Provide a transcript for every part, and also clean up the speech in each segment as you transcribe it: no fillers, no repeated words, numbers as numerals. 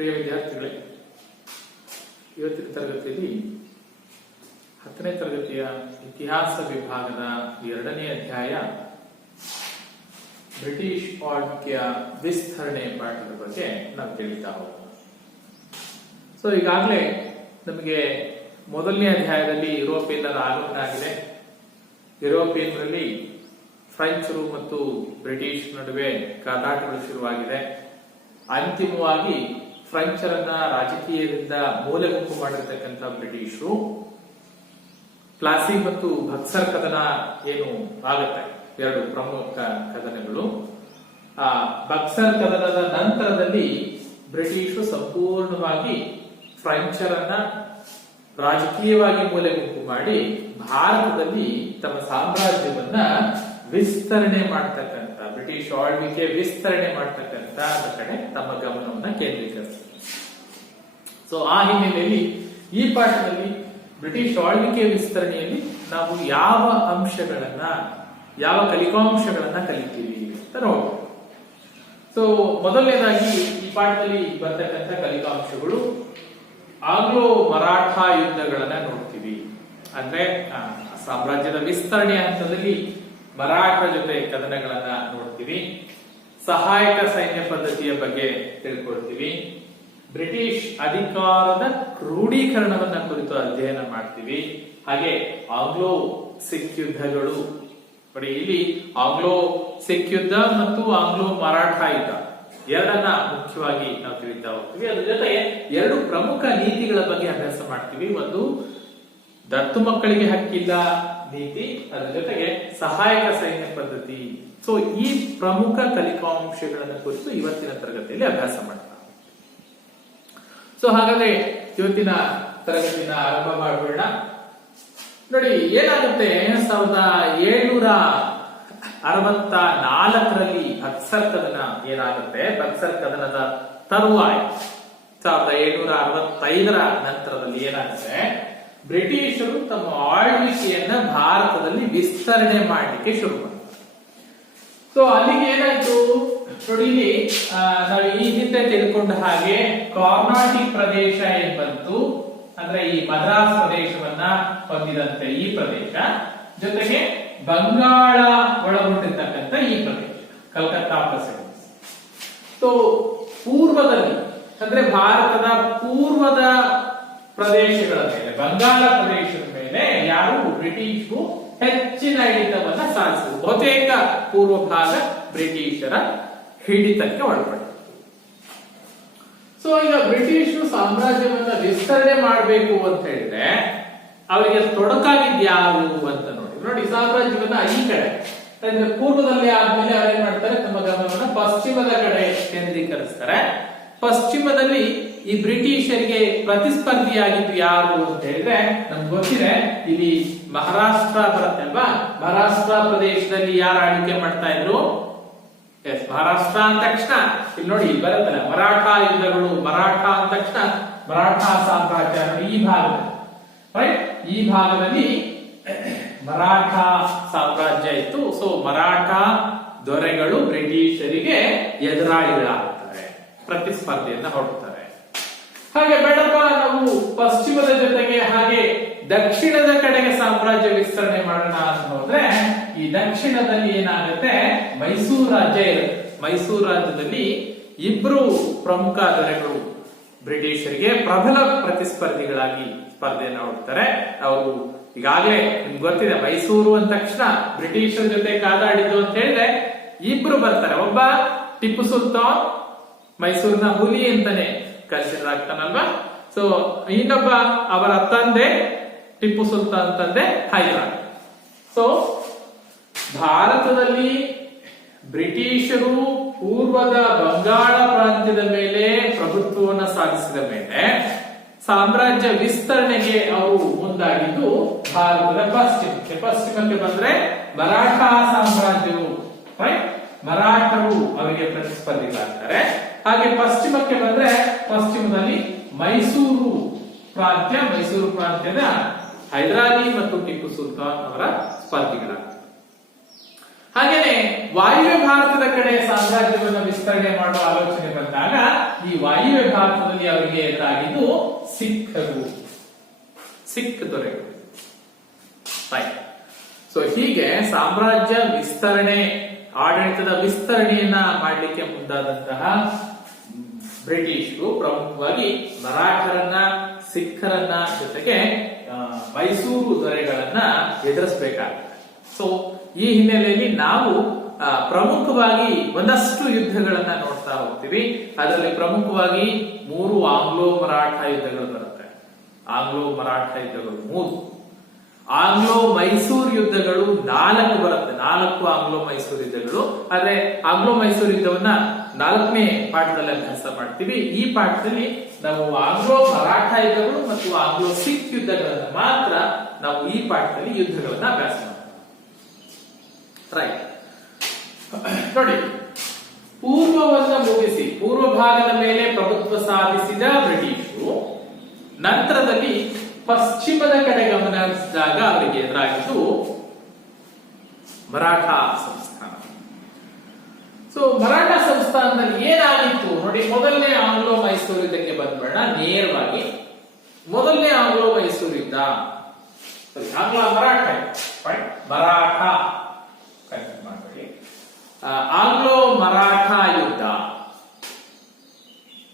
ಪ್ರಿಯ ವಿದ್ಯಾರ್ಥಿಗಳೇ, ಇವತ್ತಿನ ತರಗತಿಯಲ್ಲಿ 10ನೇ ತರಗತಿಯ ಇತಿಹಾಸ ವಿಭಾಗದ 2ನೇ ಅಧ್ಯಾಯ ಬ್ರಿಟಿಷ್ ಆಳ್ವಿಕೆಯ ವಿಸ್ತರಣೆ ಪಾಠದ ಬಗ್ಗೆ ನಾವು ತಿಳಿತಾ ಹೋಗೋಣ. ಈಗಾಗಲೇ ನಮಗೆ ಮೊದಲನೇ ಅಧ್ಯಾಯದಲ್ಲಿ ಯುರೋಪಿಯನ್ನರ ಆಗಮನ ಆಗಿದೆ. ಯುರೋಪಿಯನ್ನರಲ್ಲಿ ಫ್ರೆಂಚರು ಮತ್ತು ಬ್ರಿಟಿಷ್ ನಡುವೆ ಕಾದಾಟಗಳು ಶುರುವಾಗಿದೆ. ಅಂತಿಮವಾಗಿ ಫ್ರೆಂಚರನ್ನ ರಾಜಕೀಯದಿಂದ ಮೂಲೆಗುಂಪು ಮಾಡಿರ್ತಕ್ಕಂಥ ಬ್ರಿಟಿಷರು ಪ್ಲಾಸಿ ಮತ್ತು ಬಕ್ಸರ್ ಕದನ ಏನು ಆಗುತ್ತೆ, ಎರಡು ಪ್ರಮುಖ ಕದನಗಳು. ಆ ಬಕ್ಸರ್ ಕದನದ ನಂತರದಲ್ಲಿ ಬ್ರಿಟಿಷರು ಸಂಪೂರ್ಣವಾಗಿ ಫ್ರೆಂಚರನ್ನ ರಾಜಕೀಯವಾಗಿ ಮೂಲೆಗುಂಪು ಮಾಡಿ ಭಾರತದಲ್ಲಿ ತಮ್ಮ ಸಾಮ್ರಾಜ್ಯವನ್ನ ವಿಸ್ತರಣೆ ಮಾಡ್ತಕ್ಕಂಥ, ಬ್ರಿಟಿಷ್ ಆಳ್ವಿಕೆ ವಿಸ್ತರಣೆ ಮಾಡ್ತಕ್ಕಂಥ ಕಡೆ ತಮ್ಮ ಗಮನವನ್ನ ಕೇಂದ್ರೀಕರಿಸ್ತಾರೆ. ಆ ಹಿನ್ನೆಲೆಯಲ್ಲಿ ಈ ಪಾಠದಲ್ಲಿ ಬ್ರಿಟಿಷ್ ಆಳ್ವಿಕೆ ವಿಸ್ತರಣೆಯಲ್ಲಿ ನಾವು ಯಾವ ಅಂಶಗಳನ್ನ, ಯಾವ ಕಲಿಕಾಂಶಗಳನ್ನ ಕಲಿತೀವಿ ಅಂತ ನೋಡೋಣ. ಮೊದಲನೇದಾಗಿ ಈ ಪಾಠದಲ್ಲಿ ಬರ್ತಕ್ಕಂಥ ಕಲಿಕಾಂಶಗಳು ಆಂಗ್ಲೋ ಮರಾಠ ಯುದ್ಧಗಳನ್ನ ನೋಡ್ತೀವಿ. ಅಂದ್ರೆ ಸಾಮ್ರಾಜ್ಯದ ವಿಸ್ತರಣೆಯ ಹಂತದಲ್ಲಿ ಮರಾಠರ ಜೊತೆ ಕದನಗಳನ್ನ ನೋಡ್ತೀವಿ. ಸಹಾಯಕ ಸೈನ್ಯ ಪದ್ಧತಿಯ ಬಗ್ಗೆ ತಿಳ್ಕೊಳ್ತೀವಿ. ಬ್ರಿಟಿಷ್ ಅಧಿಕಾರದ ಕ್ರೋಢೀಕರಣವನ್ನ ಕುರಿತು ಅಧ್ಯಯನ ಮಾಡ್ತೀವಿ. ಹಾಗೆ ಆಂಗ್ಲೋ ಸಿಖ್ ಯುದ್ಧಗಳು, ಇಲ್ಲಿ ಆಂಗ್ಲೋ ಸಿಖ್ ಯುದ್ಧ ಮತ್ತು ಆಂಗ್ಲೋ ಮರಾಠ ಯುದ್ಧ ಎರಡನ್ನ ಮುಖ್ಯವಾಗಿ ನಾವು ತಿಳಿತಾ ಹೋಗ್ತೀವಿ. ಅದ್ರ ಜೊತೆಗೆ ಎರಡು ಪ್ರಮುಖ ನೀತಿಗಳ ಬಗ್ಗೆ ಅಭ್ಯಾಸ ಮಾಡ್ತೀವಿ. ಒಂದು ದತ್ತು ಮಕ್ಕಳಿಗೆ ಹಕ್ಕಿಲ್ಲ ನೀತಿ, ಅದರ ಜೊತೆಗೆ ಸಹಾಯಕ ಸೈನ್ಯ ಪದ್ಧತಿ. ಈ ಪ್ರಮುಖ ಕಲಿಕಾಂಶಗಳನ್ನು ಕುರಿತು ಇವತ್ತಿನ ತರಗತಿಯಲ್ಲಿ ಅಭ್ಯಾಸ ಮಾಡ್ತಾರೆ. ಹಾಗಾದ್ರೆ ಇವತ್ತಿನ ತರಗತಿನ ಆರಂಭ ಮಾಡೋಣ. ನೋಡಿ, ಏನಾಗುತ್ತೆ, 1764ರಲ್ಲಿ ಬಕ್ಸರ್ ಕದನ ಏನಾಗುತ್ತೆ. ಬಕ್ಸರ್ ಕದನದ ತರುವಾಯ 1765ರ ನಂತರದಲ್ಲಿ ಏನಾಗುತ್ತೆ, ಬ್ರಿಟಿಷರು ತಮ್ಮ ಆಳ್ವಿಕೆಯನ್ನ ಭಾರತದಲ್ಲಿ ವಿಸ್ತರಣೆ ಮಾಡಲಿಕ್ಕೆ ಶುರು ಮಾಡ್ತಾರೆ. ಅಲ್ಲಿಗೆ ಏನಾಯ್ತು ನೋಡಿ, ಇಲ್ಲಿ ನಾವು ಈ ಹಿಂದೆ ತಿಳ್ಕೊಂಡ ಹಾಗೆ ಕಾರ್ನಾಟಿಕ್ ಪ್ರದೇಶ ಏನ್ ಬಂತು ಅಂದ್ರೆ ಈ ಮದ್ರಾಸ್ ಪ್ರದೇಶವನ್ನ ಹೊಂದಿದಂತೆ ಈ ಪ್ರದೇಶ, ಜೊತೆಗೆ ಬಂಗಾಳ ಒಳಗೊಂಡಿರ್ತಕ್ಕಂಥ ಈ ಪ್ರದೇಶ, ಕಲ್ಕತ್ತಾ ಪ್ರೆಸಿಡೆನ್ಸಿ. ಪೂರ್ವದಲ್ಲಿ ಅಂದ್ರೆ ಭಾರತದ ಪೂರ್ವದ ಪ್ರದೇಶಗಳ ಮೇಲೆ, ಬಂಗಾಳ ಪ್ರದೇಶದ ಮೇಲೆ ಯಾರು ಬ್ರಿಟಿಷರು ಹೆಚ್ಚಿನ ಹಿಡಿತವನ್ನ ಸಾಧಿಸಿದರು. ಬಹುತೇಕ ಪೂರ್ವ ಭಾಗ ಬ್ರಿಟಿಷರ ಹಿಡಿತಕ್ಕೆ ಒಳಪಟ್ಟಿತು. ಈಗ ಬ್ರಿಟಿಷರು ಸಾಮ್ರಾಜ್ಯವನ್ನ ವಿಸ್ತರಣೆ ಮಾಡಬೇಕು ಅಂತ ಹೇಳಿದ್ರೆ ಅವರಿಗೆ ತೊಡಕಾಗಿದ್ ಯಾರು ಅಂತ ನೋಡಿ, ಸಾಮ್ರಾಜ್ಯವನ್ನ ಈ ಕಡೆ ಅಂದ್ರೆ ಪೂರ್ವದಲ್ಲಿ ಆದ್ಮೇಲೆ ಅವ್ರೇನ್ ಮಾಡ್ತಾರೆ, ತಮ್ಮ ಗಮನವನ್ನ ಪಶ್ಚಿಮದ ಕಡೆ ಕೇಂದ್ರೀಕರಿಸ್ತಾರೆ. ಪಶ್ಚಿಮದಲ್ಲಿ ಈ ಬ್ರಿಟಿಷರಿಗೆ ಪ್ರತಿಸ್ಪರ್ಧಿಯಾಗಿದ್ದು ಯಾರು ಅಂತ ಹೇಳಿದ್ರೆ ನಮ್ಗೆ ಗೊತ್ತಿದೆ, ಇಲ್ಲಿ ಮಹಾರಾಷ್ಟ್ರ ಬರುತ್ತೆ ಅಲ್ವಾ. ಮಹಾರಾಷ್ಟ್ರ ಪ್ರದೇಶದಲ್ಲಿ ಯಾರು ಆಳ್ವಿಕೆ ಮಾಡ್ತಾ ಇದ್ರು? ಮಹಾರಾಷ್ಟ್ರ ಅಂದ ತಕ್ಷಣ ಇಲ್ಲಿ ನೋಡಿ, ಇಲ್ಲಿ ಬರುತ್ತಲ್ಲ ಮರಾಠ ಯುದ್ಧಗಳು. ಮರಾಠ ಅಂದ ತಕ್ಷಣ ಮರಾಠ ಸಾಮ್ರಾಜ್ಯ ಈ ಭಾಗದಲ್ಲಿ, ರೈಟ್, ಈ ಭಾಗದಲ್ಲಿ ಮರಾಠ ಸಾಮ್ರಾಜ್ಯ ಇತ್ತು. ಮರಾಠ ದೊರೆಗಳು ಬ್ರಿಟಿಷರಿಗೆ ಎದುರಾಳಿಗಳಾಗ್ತಾರೆ, ಪ್ರತಿಸ್ಪರ್ಧೆಯನ್ನ ಹೊರಡ್ತಾರೆ. ಹಾಗೆ ಬೇಡಪ್ಪ, ನಾವು ಪಶ್ಚಿಮದ ಜೊತೆಗೆ ಹಾಗೆ ದಕ್ಷಿಣದ ಕಡೆಗೆ ಸಾಮ್ರಾಜ್ಯ ವಿಸ್ತರಣೆ ಮಾಡೋಣ ಅಂತ ಹೋದ್ರೆ ಈ ದಕ್ಷಿಣದಲ್ಲಿ ಏನಾಗುತ್ತೆ, ಮೈಸೂರು ರಾಜ್ಯ ಇರುತ್ತೆ. ಮೈಸೂರು ರಾಜ್ಯದಲ್ಲಿ ಇಬ್ರು ಪ್ರಮುಖ ದೊರೆಗಳು ಬ್ರಿಟಿಷರಿಗೆ ಪ್ರಬಲ ಪ್ರತಿಸ್ಪರ್ಧಿಗಳಾಗಿ ಸ್ಪರ್ಧೆಯನ್ನ ಹೊಡ್ತಾರೆ. ಅವರು ಈಗಾಗಲೇ ನಿಮ್ಗೆ ಗೊತ್ತಿದೆ, ಮೈಸೂರು ಅಂದ ತಕ್ಷಣ ಬ್ರಿಟಿಷರ ಜೊತೆ ಕಾದಾಡಿದ್ದು ಅಂತ ಹೇಳಿದ್ರೆ ಇಬ್ರು ಬರ್ತಾರೆ. ಒಬ್ಬ ಟಿಪ್ಪು ಸುಲ್ತಾನ್, ಮೈಸೂರಿನ ಹುಲಿ ಅಂತಾನೆ ಕನ್ಸಿಡರ್ ಆಗ್ತಾನಲ್ವಾ. ಇನ್ನೊಬ್ಬ ಅವರ ತಂದೆ ಟಿಪ್ಪು ಸುಲ್ತಾನ್ ತಂದೆ ಹೈದರಾಬಾದ್. ಭಾರತದಲ್ಲಿ ಬ್ರಿಟಿಷರು ಪೂರ್ವದ ಬಂಗಾಳ ಪ್ರಾಂತ್ಯದ ಮೇಲೆ ಪ್ರಭುತ್ವವನ್ನು ಸಾಧಿಸಿದ ಮೇಲೆ ಸಾಮ್ರಾಜ್ಯ ವಿಸ್ತರಣೆಗೆ ಅವರು ಮುಂದಾಗಿದ್ದು ಭಾರತದ ಪಶ್ಚಿಮಕ್ಕೆ ಬಂದ್ರೆ ಮರಾಠ ಸಾಮ್ರಾಜ್ಯವು, ಮರಾಠರು ಅವರಿಗೆ ಪ್ರತಿಸ್ಪರ್ಧಿಗಳಾಗ್ತಾರೆ. ಹಾಗೆ ಪಶ್ಚಿಮಕ್ಕೆ ಬಂದ್ರೆ ಪಶ್ಚಿಮದಲ್ಲಿ ಮೈಸೂರು ಪ್ರಾಂತ್ಯದ ಹೈದರಾಲಿ ಮತ್ತು ಟಿಪ್ಪು ಸುಲ್ತಾನ್ ಅವರ ಸ್ಪರ್ಧಿಗಳಾಗ್ತಾರೆ. ಹಾಗೇನೆ ವಾಯುವ್ಯ ಭಾರತದ ಕಡೆ ಸಾಮ್ರಾಜ್ಯವನ್ನು ವಿಸ್ತರಣೆ ಮಾಡುವ ಆಲೋಚನೆ ಬಂದಾಗ ಈ ವಾಯುವ್ಯ ಭಾರತದಲ್ಲಿ ಅವರಿಗೆ ಎದುರಾಗಿದ್ದು ಸಿಖ್ ದೊರೆಗಳು. ಸೊ ಹೀಗೆ ಸಾಮ್ರಾಜ್ಯ ವಿಸ್ತರಣೆ, ಆಡಳಿತದ ವಿಸ್ತರಣೆಯನ್ನ ಮಾಡಲಿಕ್ಕೆ ಮುಂದಾದಂತಹ ಬ್ರಿಟಿಷರು ಪ್ರಮುಖವಾಗಿ ಮರಾಠರನ್ನ, ಸಿಖ್ಖರನ್ನ ಜೊತೆಗೆ ಮೈಸೂರು ದೊರೆಗಳನ್ನ ಎದುರಿಸಬೇಕಾಗುತ್ತೆ. ಸೊ ಈ ಹಿನ್ನೆಲೆಯಲ್ಲಿ ನಾವು ಪ್ರಮುಖವಾಗಿ ಒಂದಷ್ಟು ಯುದ್ಧಗಳನ್ನ ನೋಡ್ತಾ ಹೋಗ್ತೀವಿ. ಅದರಲ್ಲಿ ಪ್ರಮುಖವಾಗಿ 3 ಆಂಗ್ಲೋ ಮರಾಠ ಯುದ್ಧಗಳು ಬರುತ್ತೆ. ಆಂಗ್ಲೋ ಮರಾಠ ಯುದ್ಧಗಳು 3, ಆಂಗ್ಲೋ ಮೈಸೂರು ಯುದ್ಧಗಳು 4 ಬರುತ್ತೆ. 4 ಆಂಗ್ಲೋ ಮೈಸೂರು ಯುದ್ಧಗಳು. ಆದ್ರೆ ಆಂಗ್ಲೋ ಮೈಸೂರು ಯುದ್ಧವನ್ನ 4ನೇ ಪಾಠದಲ್ಲಿ ಅಭ್ಯಾಸ ಮಾಡ್ತೀವಿ. ಈ ಪಾಠದಲ್ಲಿ ನಾವು ಆಂಗ್ಲೋ ಮರಾಠ ಯುದ್ಧಗಳು ಮತ್ತು ಆಂಗ್ಲೋ ಸಿಖ್ ಯುದ್ಧಗಳನ್ನ ಮಾತ್ರ ನಾವು ಈ ಪಾಠದಲ್ಲಿ ಯುದ್ಧಗಳನ್ನ ಅಭ್ಯಾಸ ಮಾಡ್ತೀವಿ. ರೈಟ್, ನೋಡಿ, ಪೂರ್ವವನ್ನ ಮುಗಿಸಿ ಪೂರ್ವ ಭಾಗದ ಮೇಲೆ ಪ್ರಭುತ್ವ ಸಾಧಿಸಿದ ಬ್ರಿಟಿಷರು ನಂತರದಲ್ಲಿ ಪಶ್ಚಿಮದ ಕಡೆ ಗಮನ ಹರಿಸಿದಾಗ ಅವರಿಗೆ ಎದುರಾಗಿದ್ದು ಮರಾಠ ಸಂಸ್ಥಾನ. ಸೊ ಮರಾಠ ಸಂಸ್ಥಾನದಲ್ಲಿ ಏನಾಗಿತ್ತು ನೋಡಿ, ಮೊದಲನೇ ಆಂಗ್ಲೋ ಮೈಸೂರು ಯುದ್ಧಕ್ಕೆ ಬಂದ್ಬೇಡ, ನೇರವಾಗಿ ಮೊದಲನೇ ಆಂಗ್ಲೋ ಮೈಸೂರು ಯುದ್ಧ, ಆಂಗ್ಲ ಮರಾಠ ಮರಾಠ ಮಾಡಬೇಡಿ, ಆಂಗ್ಲೋ ಮರಾಠ ಯುದ್ಧ.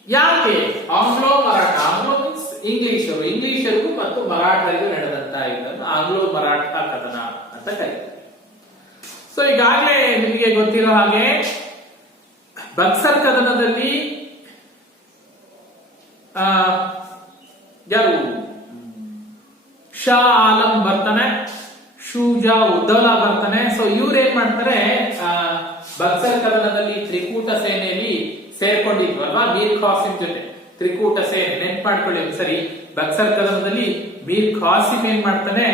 ಯಾಕೆ ಆಂಗ್ಲೋ ಮರಾಠ? ಆಂಗ್ಲೋ ಮೀನ್ಸ್ ಇಂಗ್ಲಿಷರಿಗೂ ಮತ್ತು ಮರಾಠರಿಗೂ ನಡೆದಂತಹ ಯುದ್ಧ ಆಂಗ್ಲೋ ಮರಾಠ ಕದನ ಅಂತ ಕರೀತಾರೆ. ಸೊ ಈಗಾಗಲೇ ನಿಮಗೆ ಗೊತ್ತಿರೋ ಹಾಗೆ ಬಕ್ಸರ್ ಕದನದಲ್ಲಿ ಯಾರು ಶಾ ಆಲಂ ಬರ್ತಾನೆ, ಶೂಜಾ ಉದ್ದೌಲಾ ಬರ್ತಾನೆ. ಸೊ ಇವ್ರು ಏನ್ ಮಾಡ್ತಾರೆ, ಬಕ್ಸರ್ ಕದನದಲ್ಲಿ ತ್ರಿಕೂಟ ಸೇನೆಯಲ್ಲಿ ಸೇರ್ಕೊಂಡಿದ್ವು ಅಲ್ವಾ, ಮೀರ್ ಖಾಸಿಂ ಜೊತೆ ತ್ರಿಕೂಟ ಸೇನೆ ನೆನ್ಪು ಮಾಡ್ಕೊಳ್ಳಿ ಸರಿ. ಬಕ್ಸರ್ ಕದನದಲ್ಲಿ ಮೀರ್ ಖಾಸಿಂ ಏನ್ ಮಾಡ್ತಾನೆ,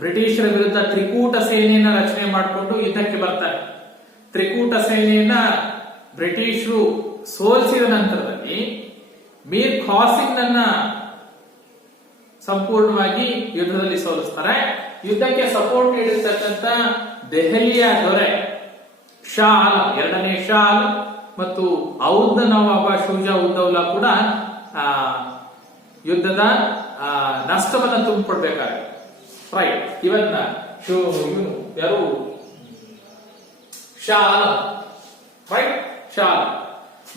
ಬ್ರಿಟಿಷರ ವಿರುದ್ಧ ತ್ರಿಕೂಟ ಸೇನೆಯನ್ನ ರಚನೆ ಮಾಡಿಕೊಂಡು ಯುದ್ಧಕ್ಕೆ ಬರ್ತಾರೆ. ತ್ರಿಕೂಟ ಸೇನೆಯನ್ನ ಬ್ರಿಟಿಷರು ಸೋಲಿಸಿದ ನಂತರದಲ್ಲಿ ಮೀರ್ ಖಾಸಿಂನನ್ನ ಸಂಪೂರ್ಣವಾಗಿ ಯುದ್ಧದಲ್ಲಿ ಸೋಲಿಸ್ತಾರೆ. ಯುದ್ಧಕ್ಕೆ ಸಪೋರ್ಟ್ ನೀಡಿರ್ತಕ್ಕಂಥ ದೆಹಲಿಯ ದೊರೆ ಶಾ ಆಲಂ, 2ನೇ ಶಾ ಆಲಂ ಮತ್ತು ಔದ್ನ ನವಾಬ ಶೂಜಾ ಉದ್ದೌಲಾ ಕೂಡ ಯುದ್ಧದ ನಷ್ಟವನ್ನ ತುಂಬಿಕೊಡ್ಬೇಕಾಗುತ್ತೆ. ರೈಟ್, ಇವನ್ನ ಯಾರು ಶಾ ಆಲಂ, ರೈಟ್, ಶಾ ಆಲಂ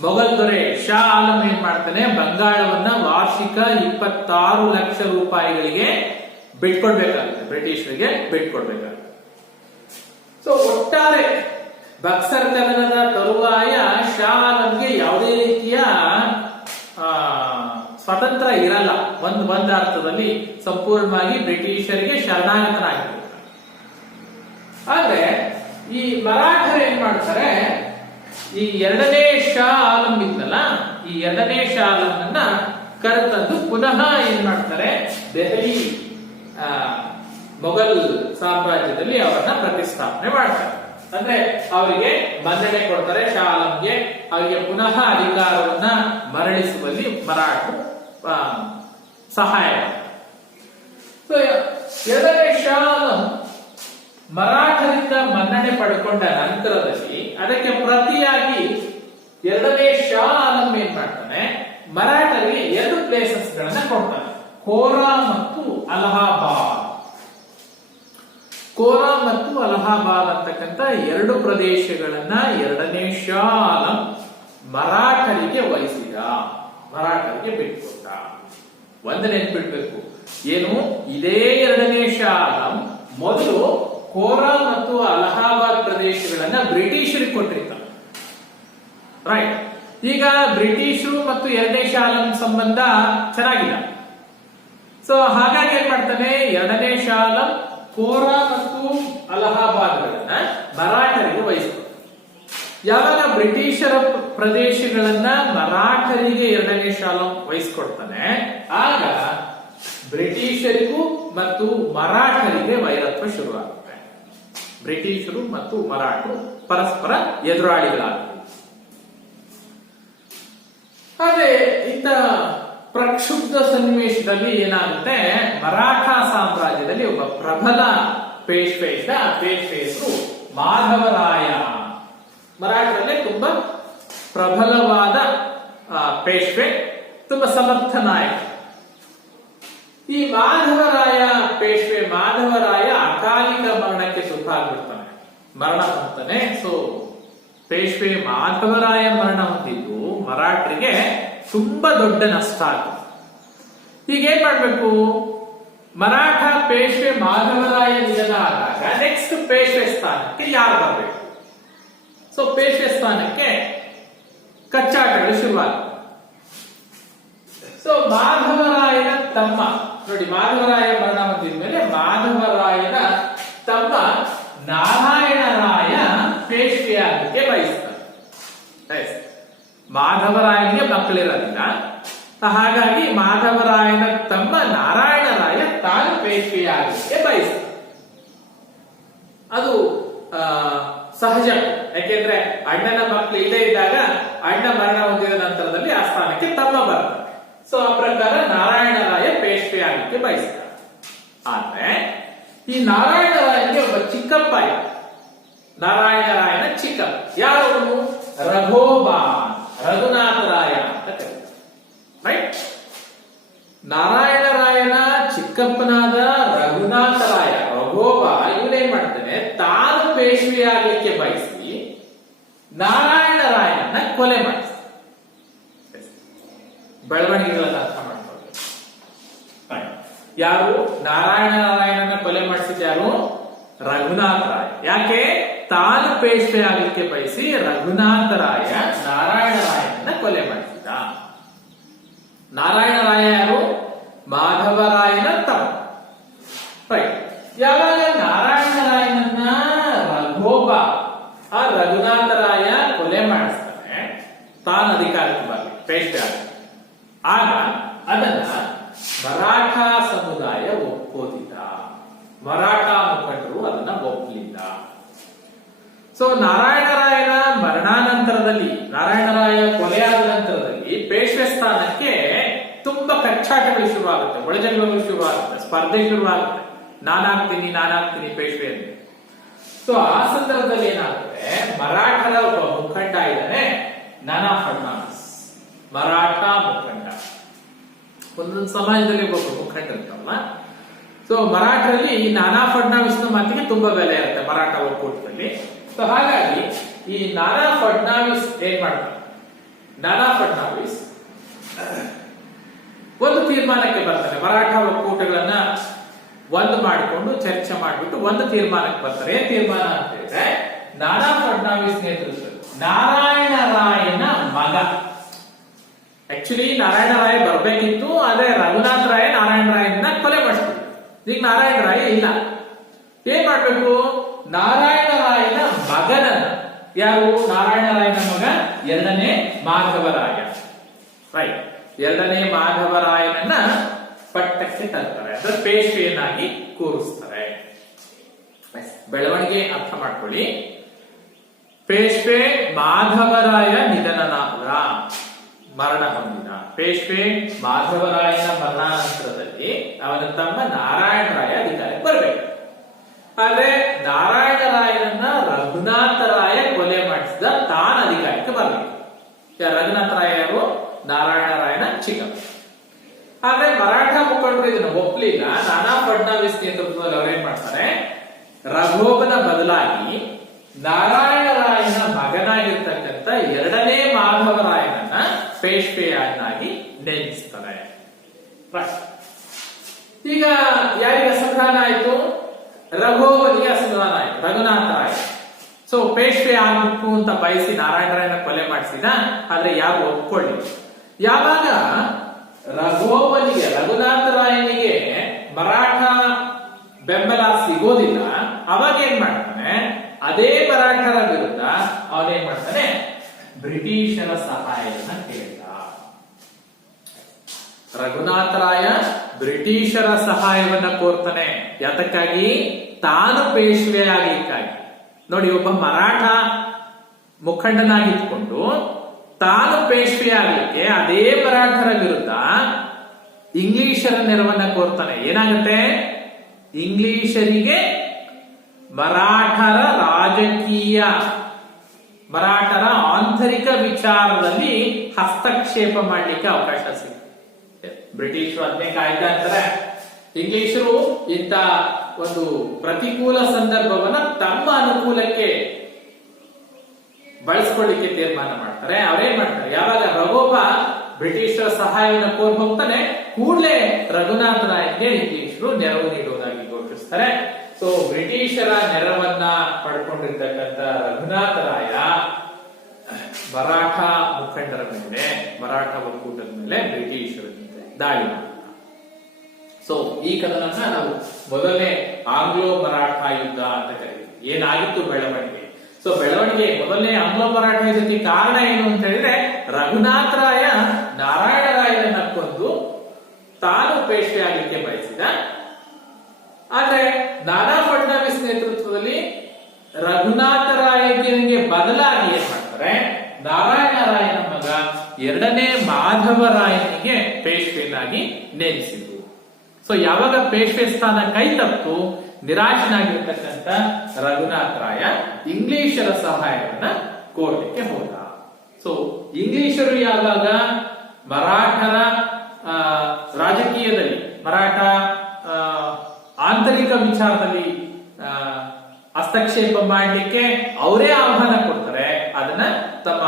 ಮೊಘಲ್ ದೊರೆ ಶಾ ಆಲಂ ಏನ್ ಮಾಡ್ತಾನೆ, ಬಂಗಾಳವನ್ನ ವಾರ್ಷಿಕ 26 ಲಕ್ಷ ರೂಪಾಯಿಗಳಿಗೆ ಬಿಟ್ಕೊಡ್ಬೇಕಾಗುತ್ತೆ, ಬ್ರಿಟಿಷರಿಗೆ ಬಿಟ್ಕೊಡ್ಬೇಕಾಗುತ್ತೆ. ಸೊ ಒಟ್ಟಾರೆ ಬಕ್ಸರ್ ಕದನದ ತರುವಾಯ ಶಾ ಆಲಂಗೆ ಯಾವುದೇ ರೀತಿಯ ಸ್ವತಂತ್ರ ಇರಲ್ಲ. ಒಂದು ಅರ್ಥದಲ್ಲಿ ಸಂಪೂರ್ಣವಾಗಿ ಬ್ರಿಟಿಷರಿಗೆ ಶರಣಾಗತನಾಗಿರ್ತಾರೆ. ಆದ್ರೆ ಈ ಮರಾಠರು ಏನ್ ಮಾಡ್ತಾರೆ, ಈ 2ನೇ ಶಾ ಆಲಂ ಇದ್ನಲ್ಲ, ಈ 2ನೇ ಶಾ ಆಲಂನ ಕರೆತಂದು ಪುನಃ ಏನ್ ಮಾಡ್ತಾರೆ, ದೆಹಲಿ ಮೊಘಲ್ ಸಾಮ್ರಾಜ್ಯದಲ್ಲಿ ಅವರನ್ನ ಪ್ರತಿಷ್ಠಾಪನೆ ಮಾಡ್ತಾರೆ. ಅಂದ್ರೆ ಅವರಿಗೆ ಮನ್ನಣೆ ಕೊಡ್ತಾರೆ. ಶಾ ಆಲಂಗೆ ಅವರಿಗೆ ಪುನಃ ಅಧಿಕಾರವನ್ನ ಮರಳಿಸುವಲ್ಲಿ ಮರಾಠರು ಸಹಾಯ. ಸೊ 2ನೇ ಶಾ ಆಲಂ ಮರಾಠರಿಂದ ಮನ್ನಣೆ ಪಡ್ಕೊಂಡ ನಂತರದಲ್ಲಿ ಅದಕ್ಕೆ ಪ್ರತಿಯಾಗಿ 2ನೇ ಶಾ ಆಲಂ ಏನ್ ಮಾಡ್ತಾನೆ, ಮರಾಠರಿಗೆ 2 ಪ್ಲೇಸಸ್ ಗಳನ್ನ ಕೊಡ್ತಾನೆ, ಕೋರಾ ಮತ್ತು ಅಲಹಾಬಾದ್. ಕೋರಾ ಮತ್ತು ಅಲಹಾಬಾದ್ ಅಂತಕ್ಕಂಥ 2 ಪ್ರದೇಶಗಳನ್ನ 2ನೇ ಶಾ ಆಲಂ ಮರಾಠರಿಗೆ ವಹಿಸಿದ, ಮರಾಠರಿಗೆ ಬಿಟ್ಕೊಟ್ಟ. ಒಂದು ನೆನ್ಪಿಡ್ಬೇಕು, ಏನು, ಇದೇ 2ನೇ ಶಾ ಆಲಂ ಮೊದಲು ಕೋರಾ ಮತ್ತು ಅಲಹಾಬಾದ್ ಪ್ರದೇಶಗಳನ್ನ ಬ್ರಿಟಿಷರಿಗೆ ಕೊಟ್ಟಿರ್ತಾರೆ. ರೈಟ್, ಈಗ ಬ್ರಿಟಿಷರು ಮತ್ತು 2ನೇ ಶಾ ಆಲಂ ಸಂಬಂಧ ಚೆನ್ನಾಗಿಲ್ಲ. ಸೊ ಹಾಗಾಗಿ ಏನ್ ಮಾಡ್ತಾನೆ, 2ನೇ ಶಾ ಆಲಂ ಕೋರಾ ಮತ್ತು ಅಲಹಾಬಾದ್ಗಳನ್ನ ಮರಾಠರಿಗೆ ವಹಿಸ್ತಾರೆ. ಯಾವಾಗ ಬ್ರಿಟಿಷರ ಪ್ರದೇಶಗಳನ್ನ ಮರಾಠರಿಗೆ 2ನೇ ಶಾ ಆಲಂ ವಹಿಸ್ಕೊಡ್ತಾನೆ, ಆಗ ಬ್ರಿಟಿಷರಿಗೂ ಮತ್ತು ಮರಾಠರಿಗೆ ವೈರತ್ವ ಶುರುವಾಗುತ್ತೆ. ಬ್ರಿಟಿಷರು ಮತ್ತು ಮರಾಠರು ಪರಸ್ಪರ ಎದುರಾಳಿಗಳಾಗ್ತವೆ. ಆದ್ರೆ ಇಂಥ ಪ್ರಕ್ಷುಬ್ಧ ಸನ್ನಿವೇಶದಲ್ಲಿ ಏನಾಗುತ್ತೆ, ಮರಾಠ ಸಾಮ್ರಾಜ್ಯದಲ್ಲಿ ಒಬ್ಬ ಪ್ರಬಲ ಪೇಶ್ವೆ ಇದ್ದ. ಪೇಶ್ವೆ ಹೆಸರು ಮಾಧವರಾಯ. ಮರಾಠರಲ್ಲೇ ತುಂಬಾ ಪ್ರಬಲವಾದ ಪೇಶ್ವೆ, ತುಂಬಾ ಸಮರ್ಥ ನಾಯಕ. ಈ ಮಾಧವರಾಯ ಪೇಶ್ವೆ ಮಾಧವರಾಯ ಅಕಾಲಿಕ ಮರಣಕ್ಕೆ ತುತ್ತಾಗ್ಬಿಡ್ತಾನೆ, ಮರಣ ಹೊಂತಾನೆ. ಸೊ ಪೇಶ್ವೆ ಮಾಧವರಾಯ ಮರಣ ಹೊಂದಿದ್ದು ಮರಾಠರಿಗೆ ತುಂಬಾ ದೊಡ್ಡ ನಷ್ಟ ಆಗುತ್ತೆ. ಈಗ ಏನ್ ಮಾಡ್ಬೇಕು? ಮರಾಠ ಪೇಶ್ವೆ ಮಾಧವರಾಯ ನಿಧನ ಆದಾಗ ನೆಕ್ಸ್ಟ್ ಪೇಶ್ವೆ ಸ್ಥಾನಕ್ಕೆ ಯಾರು ಬರಬೇಕು? ಸೊ ಪೇಶ್ವೆ ಸ್ಥಾನಕ್ಕೆ ಕಚ್ಚಾಟಗಳು ಶುರುವಾಗುತ್ತೆ. ಸೊ ಮಾಧವರಾಯನ ತಮ್ಮ ನೋಡಿ, ಮಾಧವರಾಯ ಮರಣ ಹೊಂದಿದ ಮೇಲೆ ಮಾಧವರಾಯನ ತಮ್ಮ ನಾರಾಯಣರಾಯ ಪೇಶ್ವೆಯಾಗಕ್ಕೆ ಬಯಸ್ತಾರೆ. ಮಾಧವರಾಯನಿಗೆ ಮಕ್ಕಳಿರೋದಿಲ್ಲ, ಹಾಗಾಗಿ ಮಾಧವರಾಯನ ತಮ್ಮ ನಾರಾಯಣರಾಯ ತಾನು ಪೇಶ್ವೆಯಾಗಕ್ಕೆ ಬಯಸ್ತಾರೆ. ಅದು ಸಹಜ. ಯಾಕೆಂದ್ರೆ ಅಣ್ಣನ ಮಕ್ಕಳು ಇಲ್ಲೇ ಇದ್ದಾಗ ಅಣ್ಣ ಮರಣ ಹೊಂದಿದ ನಂತರದಲ್ಲಿ ಆ ಸ್ಥಾನಕ್ಕೆ ತಮ್ಮ ಬರ್ತಾರೆ. ಸೊ ಆ ಪ್ರಕಾರ ನಾರಾಯಣರಾಯ ಪೇಶ್ವೆ ಆಗಕ್ಕೆ ಬಯಸ್ತಾರೆ. ಆದ್ರೆ ಈ ನಾರಾಯಣರಾಯನಿಗೆ ಒಬ್ಬ ಚಿಕ್ಕಪ್ಪ ಇದೆ. ನಾರಾಯಣರಾಯನ ಚಿಕ್ಕಪ್ಪ ಯಾರು? ರಘೋಬಾನ್, ರಘುನಾಥರಾಯ ಅಂತ ಕರೀತಾರೆ. ರೈಟ್? ನಾರಾಯಣರಾಯನ ಚಿಕ್ಕಪ್ಪನಾದ ರಘುನಾಥರಾಯ ರಘೋಬ ಇವನೇನ್ ಮಾಡ್ತಾನೆ, ತಾನು ಪೇಶ್ವೆ ಆಗಲಿಕ್ಕೆ ಬಯಸಿ ನಾರಾಯಣರಾಯನನ್ನ ಕೊಲೆ ಮಾಡಿಸ್ತಾನೆ. ಬೆಳವಣಿಗೆಗಳನ್ನ ಅರ್ಥ ಮಾಡ್ಕೊಳ್ಳಿ. ಯಾರು? ನಾರಾಯಣರಾಯನನ್ನ ಕೊಲೆ ಮಾಡಿಸಿದ ಯಾರು? ರಘುನಾಥರಾಯ. ಯಾಕೆ? ತಾನು ಪೇಶ್ವೆ ಆಗಲಿಕ್ಕೆ ಬಯಸಿ ರಘುನಾಥರಾಯ ನಾರಾಯಣರಾಯನನ್ನ ಕೊಲೆ ಮಾಡಿಸಿದ. ನಾರಾಯಣರಾಯ ಯಾರು? ಮಾಧವರಾಯನ ತಮ್ಮ. ರೈಟ್. ಯಾವಾಗ ನಾರಾಯಣರಾಯನನ್ನ ರಘೋಬ ಆ ರಘುನಾಥರಾಯ ಕೊಲೆ ಮಾಡಿಸ್ತಾನೆ, ತಾನು ಅಧಿಕಾರಕ್ಕೆ ಬರಲಿ, ಪೇಶ್ವೆ ಆಗಲಿ, ಆಗ ಅದನ್ನ ಮರಾಠ ಸಮುದಾಯ ಒಪ್ಪೋದಿಲ್ಲ. ಮರಾಠ ಮುಖಂಡರು ಅದನ್ನ ಒಪ್ಪಲಿಲ್ಲ. ಸೊ ನಾರಾಯಣರಾಯನ ಮರಣಾನಂತರದಲ್ಲಿ, ನಾರಾಯಣರಾಯ ಕೊಲೆಯಾದ ನಂತರದಲ್ಲಿ ಪೇಶ್ವೆ ಸ್ಥಾನಕ್ಕೆ ತುಂಬಾ ಕಚ್ಚಾಟಗಳು ಶುರುವಾಗುತ್ತೆ, ಒಳಜಗಳಗಳು ಶುರುವಾಗುತ್ತೆ, ಸ್ಪರ್ಧೆ ಶುರುವಾಗುತ್ತೆ. ನಾನಾಗ್ತೀನಿ ಪೇಶ್ವೆ ಅಂತ. ಸೊ ಆ ಸಂದರ್ಭದಲ್ಲಿ ಏನಾಗುತ್ತೆ, ಮರಾಠರ ಒಬ್ಬ ಮುಖಂಡ ಇದ್ದಾನೆ, ನಾನಾ ಫಡ್ನವೀಸ್. ಮರಾಠ ಮುಖಂಡ, ಒಂದೊಂದು ಸಮಾಜದಲ್ಲಿ ಒಬ್ಬ ಮುಖಂಡ ಇರ್ತಾರಲ್ಲ. ಸೊ ಮರಾಠರಲ್ಲಿ ಈ ನಾನಾ ಫಡ್ನವೀಸ್ನ ಮಾತಿಗೆ ತುಂಬಾ ಬೆಲೆ ಇರುತ್ತೆ ಮರಾಠ ಒಕ್ಕೂಟದಲ್ಲಿ. ಸೊ ಹಾಗಾಗಿ ಈ ನಾನಾ ಫಡ್ನವೀಸ್ ಏನ್ ಮಾಡ್ತಾರೆ, ನಾನಾ ಫಡ್ನವೀಸ್ ಒಂದು ತೀರ್ಮಾನಕ್ಕೆ ಬರ್ತಾರೆ. ಮರಾಠ ಒಕ್ಕೂಟಗಳನ್ನ ಒಂದು ಮಾಡಿಕೊಂಡು ಚರ್ಚೆ ಮಾಡಿಬಿಟ್ಟು ಒಂದು ತೀರ್ಮಾನಕ್ಕೆ ಬರ್ತಾರೆ. ಏನ್ ತೀರ್ಮಾನ ಅಂತ ಹೇಳಿದ್ರೆ, ನಾನಾ ಫಡ್ನವೀಸ್ ನೇತೃತ್ವದಲ್ಲಿ ನಾರಾಯಣರಾಯನ ಮಗ, ಆಕ್ಚುಲಿ ನಾರಾಯಣರಾಯ ಬರ್ಬೇಕಿತ್ತು, ಆದ್ರೆ ರಘುನಾಥರಾಯ ನಾರಾಯಣರಾಯನ ಕೊಲೆ ಮಾಡಿಸ್ಬಿಟ್ಟು. ಈಗ ನಾರಾಯಣರಾಯ ಇಲ್ಲ, ಏನ್ ಮಾಡ್ಬೇಕು? ನಾರಾಯಣರಾಯನ ಮಗನನ್ನ, ಯಾರು? ನಾರಾಯಣರಾಯನ ಮಗ ಎರಡನೇ ಮಾಧವರಾಯ. ರೈಟ್. ಎರಡನೇ ಮಾಧವರಾಯನನ್ನ ಪಟ್ಟಕ್ಕೆ ತರ್ತಾರೆ, ಅಂದ್ರೆ ಪೇಶ್ವೆಯನ್ನಾಗಿ ಕೂರಿಸ್ತಾರೆ. ಬೆಳವಣಿಗೆ ಅರ್ಥ ಮಾಡ್ಕೊಳ್ಳಿ. ಪೇಶ್ವೆ ಮಾಧವರಾಯ ನಿಧನನಾದ, ಮರಣ ಹೊಂದಿದ. ಪೇಶ್ವೆ ಮಾಧವರಾಯನ ಮರಣಾನಂತರದಲ್ಲಿ ಅವನ ತಮ್ಮ ನಾರಾಯಣರಾಯ ಅಧಿಕಾರಕ್ಕೆ ಬರಬೇಕು. ಆದ್ರೆ ನಾರಾಯಣರಾಯನನ್ನ ರಘುನಾಥರಾಯ ಕೊಲೆ ಮಾಡಿಸಿದ, ತಾನು ಅಧಿಕಾರಕ್ಕೆ ಬರಬೇಕು. ರಘುನಾಥರಾಯ ಯಾರು? ನಾರಾಯಣರಾಯನ ಚಿಕ್ಕಪ್ಪ. ಆದ್ರೆ ಮರಾಠ ಮುಖಂಡರು ಇದನ್ನ ಒಪ್ಪಲಿಲ್ಲ. ನಾನಾ ಫಡ್ನವೀಸ್ ನೇತೃತ್ವದಲ್ಲಿ ಅವರೇನ್ ಮಾಡ್ತಾರೆ, ರಘೋಬನ ಬದಲಾಗಿ ನಾರಾಯಣರಾಯನ ಮಗನಾಗಿರ್ತಕ್ಕಂಥ ಎರಡನೇ ಮಾಧವರಾಯನನ್ನ ಪೇಶ್ವೆಯನ್ನಾಗಿ ನೇಮಿಸ್ತಾರೆ. ಈಗ ಯಾರಿಗೆ ಅಸಮಾಧಾನ ಆಯ್ತು? ರಘೋಬನಿಗೆ ಅಸಮಾಧಾನ ಆಯ್ತು, ರಘುನಾಥರಾಯ. ಸೊ ಪೇಶ್ವೆ ಆಗಬೇಕು ಅಂತ ಬಯಸಿ ನಾರಾಯಣರಾಯನ ಕೊಲೆ ಮಾಡಿಸಿದ, ಆದ್ರೆ ಯಾರು ಒಪ್ಕೊಳ್ಳಿ. ಯಾವಾಗ ರಘೋಬನಿಗೆ, ರಘುನಾಥರಾಯನಿಗೆ ಮರಾಠ ಬೆಂಬಲ ಸಿಗೋದಿಲ್ಲ, ಅವಾಗ ಏನ್ ಮಾಡ್ತಾನೆ, ಅದೇ ಮರಾಠರ ವಿರುದ್ಧ ಅವನೇನ್ ಮಾಡ್ತಾನೆ, ಬ್ರಿಟಿಷರ ಸಹಾಯನ ಕೇಳಿದ. ರಘುನಾಥರಾಯ ಬ್ರಿಟಿಷರ ಸಹಾಯವನ್ನ ಕೋರ್ತಾನೆ. ಯಾತಕ್ಕಾಗಿ? ತಾನು ಪೇಶ್ವೆ ಆಗಲಿಕ್ಕಾಗಿ. ನೋಡಿ, ಒಬ್ಬ ಮರಾಠ ಮುಖಂಡನಾಗಿದ್ಕೊಂಡು ತಾನು ಪೇಶ್ವೆ ಆಗಲಿಕ್ಕೆ ಅದೇ ಮರಾಠರ ವಿರುದ್ಧ ಇಂಗ್ಲಿಷರ ನೆರವನ್ನ ಕೋರ್ತಾನೆ. ಏನಾಗುತ್ತೆ? ಇಂಗ್ಲಿಷರಿಗೆ ಮರಾಠರ ರಾಜಕೀಯ, ಮರಾಠರ ಆಂತರಿಕ ವಿಚಾರದಲ್ಲಿ ಹಸ್ತಕ್ಷೇಪ ಮಾಡಲಿಕ್ಕೆ ಅವಕಾಶ ಸಿಗುತ್ತೆ. ಬ್ರಿಟಿಷರು ಅದನ್ನೇ ಕಾಯ್ತಾ ಇರ್ತಾರೆ. ಇಂಗ್ಲಿಷರು ಇಂಥ ಒಂದು ಪ್ರತಿಕೂಲ ಸಂದರ್ಭವನ್ನ ತಮ್ಮ ಅನುಕೂಲಕ್ಕೆ ಬಳಸ್ಕೊಳ್ಳಿಕ್ಕೆ ತೀರ್ಮಾನ ಮಾಡ್ತಾರೆ. ಅವರೇನ್ ಮಾಡ್ತಾರೆ, ಯಾವಾಗ ರಘೋಬ ಬ್ರಿಟಿಷರ ಸಹಾಯವನ್ನು ಕೋರಿ ಹೋಗ್ತಾನೆ, ಕೂಡಲೇ ರಘುನಾಥ ರಾಯಗೆ ಇಂಗ್ಲಿಷರು ನೆರವು ನೀಡುವುದಾಗಿ ಘೋಷಿಸ್ತಾರೆ. ಸೊ ಬ್ರಿಟಿಷರ ನೆರವನ್ನ ಪಡ್ಕೊಂಡಿರ್ತಕ್ಕಂಥ ರಘುನಾಥ ರಾಯ ಮರಾಠ ಮುಖಂಡರ ಮೇಲೆ, ಮರಾಠ ಒಕ್ಕೂಟದ ಮೇಲೆ ಬ್ರಿಟಿಷರ ಜೊತೆ ದಾಳಿ ಮಾಡ್ತಾರೆ. ಸೊ ಈ ಕದನನ್ನ ನಾವು ಮೊದಲನೇ ಆಂಗ್ಲೋ ಮರಾಠ ಯುದ್ಧ ಅಂತ ಕರೀತೀವಿ. ಏನಾಗಿತ್ತು ಬೆಳವಣಿಗೆ? ಸೊ ಬೆಳವಣಿಗೆ ಮೊದಲನೇ ಆಂಗ್ಲೋ ಮರಾಠ ಯುದ್ಧಕ್ಕೆ ಕಾರಣ ಏನು ಅಂತ ಹೇಳಿದ್ರೆ, ರಘುನಾಥ ರಾಯ ನಾರಾಯಣ ರಾಯನನ್ನ ಕೊಂದು ತಾನು ಪೇಶ್ವೆ ಆಗಲಿಕ್ಕೆ ಬಯಸಿದ. ಆದ್ರೆ ನಾನಾ ಫಡ್ನವೀಸ್ ನೇತೃತ್ವದಲ್ಲಿ ರಘುನಾಥ ರಾಯಗೆ ಬದಲಾಗಿ ಏನ್ ಮಾಡ್ತಾರೆ, ನಾರಾಯಣ ರಾಯನ ಮಗ ಎರಡನೇ ಮಾಧವರಾಯನಿಗೆ ಪೇಶ್ವೆನಾಗಿ ನೇಮಿಸಿದ್ರು. ಸೊ ಯಾವಾಗ ಪೇಶ್ವೆ ಸ್ಥಾನ ಕೈ ತಪ್ಪು, ನಿರಾಶನಾಗಿರ್ತಕ್ಕಂಥ ರಘುನಾಥ ರಾಯ ಇಂಗ್ಲಿಷರ ಸಹಾಯವನ್ನ ಕೋರಲಿಕ್ಕೆ ಹೋದ. ಸೊ ಇಂಗ್ಲಿಷರು ಯಾವಾಗ ಮರಾಠರ ರಾಜಕೀಯದಲ್ಲಿ, ಮರಾಠ ಆಂತರಿಕ ವಿಚಾರದಲ್ಲಿ ಹಸ್ತಕ್ಷೇಪ ಮಾಡಲಿಕ್ಕೆ ಅವರೇ ಆಹ್ವಾನ ಕೊಡ್ತಾರೆ, ಅದನ್ನ ತಮ್ಮ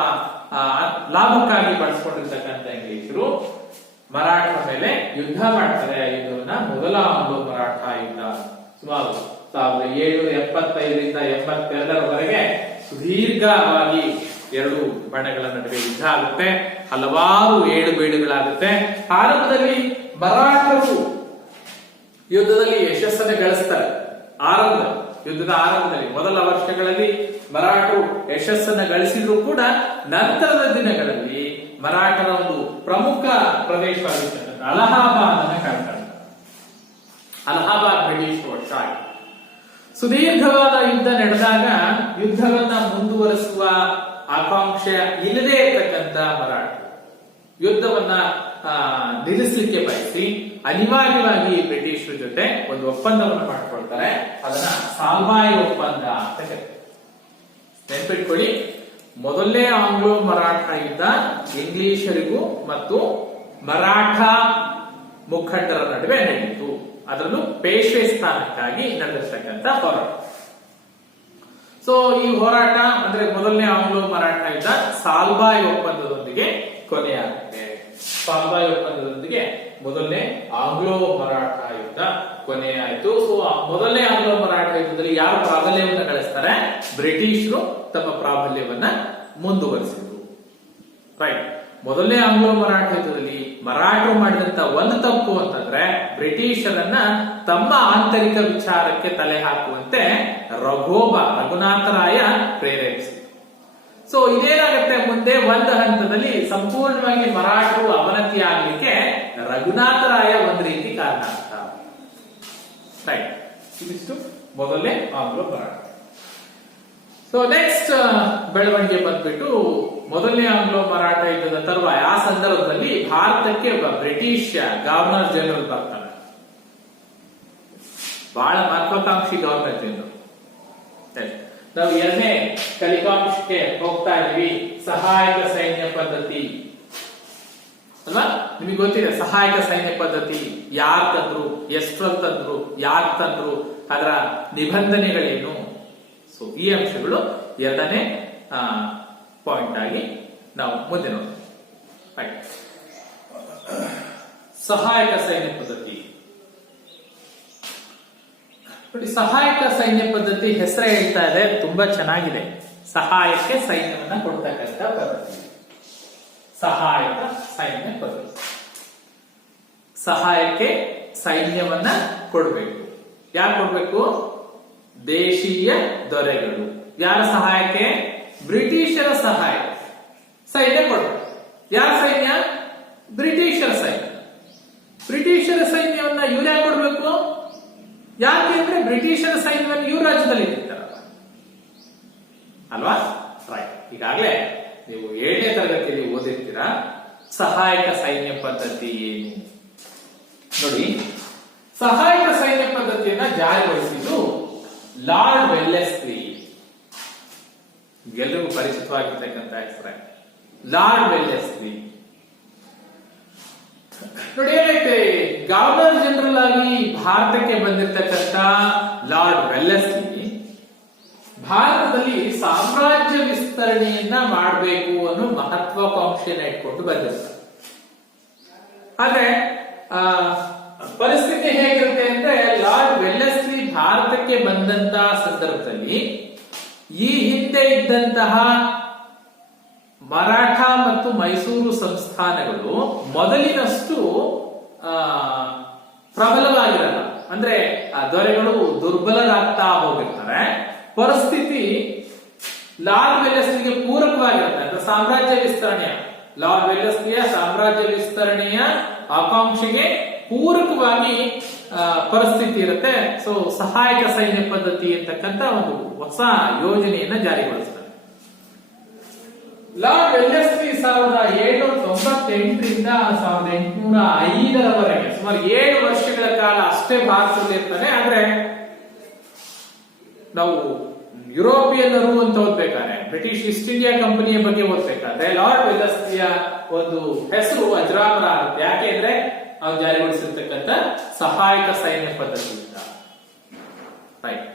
ಲಾಭಕ್ಕಾಗಿ ಬಳಸ್ಕೊಂಡಿರ್ತಕ್ಕಂಥ ಇಂಗ್ಲಿಷರು ಮರಾಠರ ಮೇಲೆ ಯುದ್ಧ ಮಾಡ್ತಾರೆ. ಯುದ್ಧವನ್ನ ಮೊದಲ ಆಂಗ್ಲೋ ಮರಾಠ ಯುದ್ಧ ಸುಮಾರು 1775ರಿಂದ 82ರವರೆಗೆ ಸುದೀರ್ಘವಾಗಿ ಎರಡು ಬಣಗಳ ನಡುವೆ ಯುದ್ಧ ಆಗುತ್ತೆ. ಹಲವಾರು ಏಳುಬೀಳುಗಳಾಗುತ್ತೆ. ಆರಂಭದಲ್ಲಿ ಮರಾಠರು ಯುದ್ಧದಲ್ಲಿ ಯಶಸ್ಸನ್ನು ಗಳಿಸ್ತಾರೆ. ಯುದ್ಧದ ಆರಂಭದಲ್ಲಿ ಮೊದಲ ವರ್ಷಗಳಲ್ಲಿ ಮರಾಠರು ಯಶಸ್ಸನ್ನು ಗಳಿಸಿದ್ರು ಕೂಡ, ನಂತರದ ದಿನಗಳಲ್ಲಿ ಮರಾಠರ ಒಂದು ಪ್ರಮುಖ ಪ್ರದೇಶವಾಗಿರ್ತಕ್ಕಂಥ ಅಲಹಾಬಾದ್ ಅನ್ನು ಕಳ್ತಾರೆ. ಅಲಹಾಬಾದ್ ಬ್ರಿಟಿಷ್ ವಶ ಆಯಿತು. ಸುದೀರ್ಘವಾದ ಯುದ್ಧ ನಡೆದಾಗ ಯುದ್ಧವನ್ನ ಮುಂದುವರಿಸುವ ಆಕಾಂಕ್ಷೆ ಇಲ್ಲದೆ ಇರತಕ್ಕಂತ ಮರಾಠರು ಯುದ್ಧವನ್ನ ನಿಲ್ಲಿಸಲಿಕ್ಕೆ ಬಯಸಿ ಅನಿವಾರ್ಯವಾಗಿ ಬ್ರಿಟಿಷರ ಜೊತೆ ಒಂದು ಒಪ್ಪಂದವನ್ನು ಮಾಡ್ಕೊಳ್ತಾರೆ. ಅದನ್ನ ಸಾಲ್ವಾಯ್ ಒಪ್ಪಂದ ಅಂತ ಕರೀತಾರೆ. ನೆನ್ಪಿಟ್ಕೊಳ್ಳಿ, ಮೊದಲನೇ ಆಂಗ್ಲೋ ಮರಾಠ ಯುದ್ಧ ಇಂಗ್ಲಿಷರಿಗೂ ಮತ್ತು ಮರಾಠ ಮುಖಂಡರ ನಡುವೆ ನಡೆಯಿತು. ಅದರಲ್ಲೂ ಪೇಶ್ವೆ ಸ್ಥಾನಕ್ಕಾಗಿ ನಡೆದಿರ್ತಕ್ಕಂಥ ಹೋರಾಟ. ಸೊ ಈ ಹೋರಾಟ ಅಂದ್ರೆ ಮೊದಲನೇ ಆಂಗ್ಲೋ ಮರಾಠ ಯುದ್ಧ ಸಾಲ್ವಾಯ್ ಒಪ್ಪಂದದೊಂದಿಗೆ ಕೊನೆಯಾಗುತ್ತೆ. ಸಾಲ್ವಾಯ್ ಒಪ್ಪಂದದೊಂದಿಗೆ ಮೊದಲನೇ ಆಂಗ್ಲೋ ಮರಾಠ ಯುದ್ಧ ಕೊನೆಯಾಯಿತು. ಸೊ ಮೊದಲನೇ ಆಂಗ್ಲೋ ಮರಾಠ ಯುದ್ಧದಲ್ಲಿ ಯಾರು ಪ್ರಾಬಲ್ಯವನ್ನು ಗಳಿಸ್ತಾರೆ, ಬ್ರಿಟಿಷರು ತಮ್ಮ ಪ್ರಾಬಲ್ಯವನ್ನ ಮುಂದುವರಿಸಿದ್ರು. ರೈಟ್. ಮೊದಲನೇ ಆಂಗ್ಲೋ ಮರಾಠ ಯುದ್ಧದಲ್ಲಿ ಮರಾಠರು ಮಾಡಿದಂತ ಒಂದು ತಪ್ಪು ಅಂತಂದ್ರೆ, ಬ್ರಿಟಿಷರನ್ನ ತಮ್ಮ ಆಂತರಿಕ ವಿಚಾರಕ್ಕೆ ತಲೆ ಹಾಕುವಂತೆ ರಘುನಾಥ ರಾಯ ಪ್ರೇರೇಪಿಸಿದರು. ಸೊ ಇದೇನಾಗುತ್ತೆ, ಮುಂದೆ ಒಂದು ಹಂತದಲ್ಲಿ ಸಂಪೂರ್ಣವಾಗಿ ಮರಾಠರು ಅವನತಿ ಆಗ್ಲಿಕ್ಕೆ ರಘುನಾಥ ರಾಯ ಒಂದು ರೀತಿ ಕಾರಣ ಆಗ್ತಾರೆ. ರೈಟ್. ಇದಿಷ್ಟು ಮೊದಲನೇ ಆಂಗ್ಲೋ ಮರಾಠ. ಸೊ ನೆಕ್ಸ್ಟ್ ಬೆಳವಣಿಗೆ ಬಂದ್ಬಿಟ್ಟು ಮೊದಲನೇ ಆಂಗ್ಲೋ ಮರಾಠ ಯುದ್ಧದ ತರುವಾಯ ಆ ಸಂದರ್ಭದಲ್ಲಿ ಭಾರತಕ್ಕೆ ಒಬ್ಬ ಬ್ರಿಟಿಷ್ ಗವರ್ನರ್ ಜನರಲ್ ಬರ್ತಾನೆ. ಬಹಳ ಮಹತ್ವಾಕಾಂಕ್ಷಿ ಗವರ್ನರ್ ಜನರಲ್. ನಾವು ಎರಡನೇ ಕಲಿಕಾಂಶಕ್ಕೆ ಹೋಗ್ತಾ ಇದೀವಿ. ಸಹಾಯಕ ಸೈನ್ಯ ಪದ್ಧತಿ ಅಲ್ವಾ? ನಿಮಗೆ ಗೊತ್ತಿದೆ ಸಹಾಯಕ ಸೈನ್ಯ ಪದ್ಧತಿ ಯಾರು ತಂದ್ರು, ಎಷ್ಟರಲ್ಲಿ ತಂದ್ರು, ಯಾಕೆ ತಂದ್ರು, ಅದರ ನಿಬಂಧನೆಗಳೇನು. ಸೊ ಈ ಅಂಶಗಳು ಎರಡನೇ ಪಾಯಿಂಟ್ ಆಗಿ ನಾವು ಮುಂದೆ ನೋಡ್ತೀವಿ. ಸಹಾಯಕ ಸೈನ್ಯ ಪದ್ಧತಿ ನೋಡಿ, ಸಹಾಯಕ ಸೈನ್ಯ ಪದ್ಧತಿ ಹೆಸರೇ ಹೇಳ್ತಾ ಇದೆ, ತುಂಬಾ ಚೆನ್ನಾಗಿದೆ. ಸಹಾಯಕ್ಕೆ ಸೈನ್ಯವನ್ನ ಕೊಡ್ತಕ್ಕಂಥ ಪದ್ಧತಿ ಸಹಾಯಕ ಸೈನ್ಯ ಪದ್ಧತಿ. ಸಹಾಯಕ್ಕೆ ಸೈನ್ಯವನ್ನ ಕೊಡ್ಬೇಕು. ಯಾರು ಕೊಡ್ಬೇಕು? ದೇಶೀಯ ದೊರೆಗಳು. ಯಾರ ಸಹಾಯಕ್ಕೆ? ಬ್ರಿಟಿಷರ ಸಹಾಯ ಸೈನ್ಯ ಕೊಡ್ಬೇಕು. ಯಾರ ಸೈನ್ಯ? ಬ್ರಿಟಿಷರ ಸೈನ್ಯ. ಬ್ರಿಟಿಷರ ಸೈನ್ಯವನ್ನ ಇವ್ರು ಯಾಕೆ ಕೊಡ್ಬೇಕು? ಯಾಕೆ ಅಂದ್ರೆ ಬ್ರಿಟಿಷರ ಸೈನ್ಯವನ್ನು ಇವ್ರ ರಾಜ್ಯದಲ್ಲಿ ಇರ್ತಾರಲ್ಲ ಅಲ್ವಾ? ರೈಟ್. ಈಗಾಗಲೇ ನೀವು 7ನೇ ತರಗತಿಯಲ್ಲಿ ಓದಿರ್ತೀರಾ ಸಹಾಯಕ ಸೈನ್ಯ ಪದ್ಧತಿ ಏನು ನೋಡಿ. ಸಹಾಯಕ ಸೈನ್ಯ ಪದ್ಧತಿಯನ್ನ ಜಾರಿಗೊಳಿಸಿದ್ದು ಲಾರ್ಡ್ ವೆಲ್ಲೆಸ್ಲಿ, ಎಲ್ಲರಿಗೂ ಪರಿಚಿತವಾಗಿರ್ತಕ್ಕಂಥ ಹೆಸರೇ ಲಾರ್ಡ್ ವೆಲ್ಲೆಸ್ಲಿ. ನೋಡಿ ಏನೈತೆ, ಗವರ್ನರ್ ಜನರಲ್ ಆಗಿ ಭಾರತಕ್ಕೆ ಬಂದಿರತಕ್ಕಂತ ಲಾರ್ಡ್ ವೆಲ್ಲೆಸ್ಲಿ ಭಾರತದಲ್ಲಿ ಸಾಮ್ರಾಜ್ಯ ವಿಸ್ತರಣೆಯನ್ನ ಮಾಡಬೇಕು ಅನ್ನೋ ಮಹತ್ವಾಕಾಂಕ್ಷೆಯನ್ನ ಇಟ್ಕೊಂಡು ಬಂದಿರ್ತಾರೆ. ಆದ್ರೆ ಪರಿಸ್ಥಿತಿ ಹೇಗಿರುತ್ತೆ ಅಂದ್ರೆ, ಲಾರ್ಡ್ ವೆಲ್ಲೆಸ್ಲಿ ಭಾರತಕ್ಕೆ ಬಂದಂತ ಸಂದರ್ಭದಲ್ಲಿ ಈ ಹಿಂದೆ ಇದ್ದಂತಹ ಮರಾಠ ಮತ್ತು ಮೈಸೂರು ಸಂಸ್ಥಾನಗಳು ಮೊದಲಿನಷ್ಟು ಪ್ರಬಲವಾಗಿರಲ್ಲ. ಅಂದ್ರೆ ದೊರೆಗಳು ದುರ್ಬಲರಾಗ್ತಾ ಹೋಗಿರ್ತಾರೆ. ಪರಿಸ್ಥಿತಿ ಲಾರ್ಡ್ ವೆಲ್ಲೆಸ್ಲಿಗೆ ಪೂರಕವಾಗಿರುತ್ತೆ. ಅಂದ್ರೆ ಸಾಮ್ರಾಜ್ಯ ವಿಸ್ತರಣೆಯ, ಲಾರ್ಡ್ ವೆಲ್ಲೆಸ್ಲಿಯ ಸಾಮ್ರಾಜ್ಯ ವಿಸ್ತರಣೆಯ ಆಕಾಂಕ್ಷೆಗೆ ಪೂರಕವಾಗಿ ಪರಿಸ್ಥಿತಿ ಇರುತ್ತೆ. ಸೊ ಸಹಾಯಕ ಸೈನ್ಯ ಪದ್ಧತಿ ಅಂತಕ್ಕಂಥ ಒಂದು ಹೊಸ ಯೋಜನೆಯನ್ನ ಜಾರಿಗೊಳಿಸ್ತಾರೆ. ಲಾರ್ಡ್ ವೆಲ್ಲೆಸ್ಲಿ 1798ರಿಂದ 1805ರವರೆಗೆ ಸುಮಾರು 7 ವರ್ಷಗಳ ಕಾಲ ಅಷ್ಟೇ ಭಾರತದಲ್ಲಿ ಇರ್ತಾನೆ. ಆದ್ರೆ ನಾವು ಯುರೋಪಿಯನ್ನರು ಅಂತ ಓದ್ಬೇಕಾದ್ರೆ, ಬ್ರಿಟಿಷ್ ಈಸ್ಟ್ ಇಂಡಿಯಾ ಕಂಪನಿಯ ಬಗ್ಗೆ ಓದ್ಬೇಕಾದ್ರೆ ಲಾರ್ಡ್ ವೆಲ್ಲೆಸ್ಲಿಯ ಒಂದು ಹೆಸರು ಅಜರಾಮರ ಆಗುತ್ತೆ. ಯಾಕೆಂದ್ರೆ ಅವ್ರು ಜಾರಿಗೊಳಿಸಿರ್ತಕ್ಕಂಥ ಸಹಾಯಕ ಸೈನ್ಯ ಪದ್ಧತಿ. ರೈಟ್,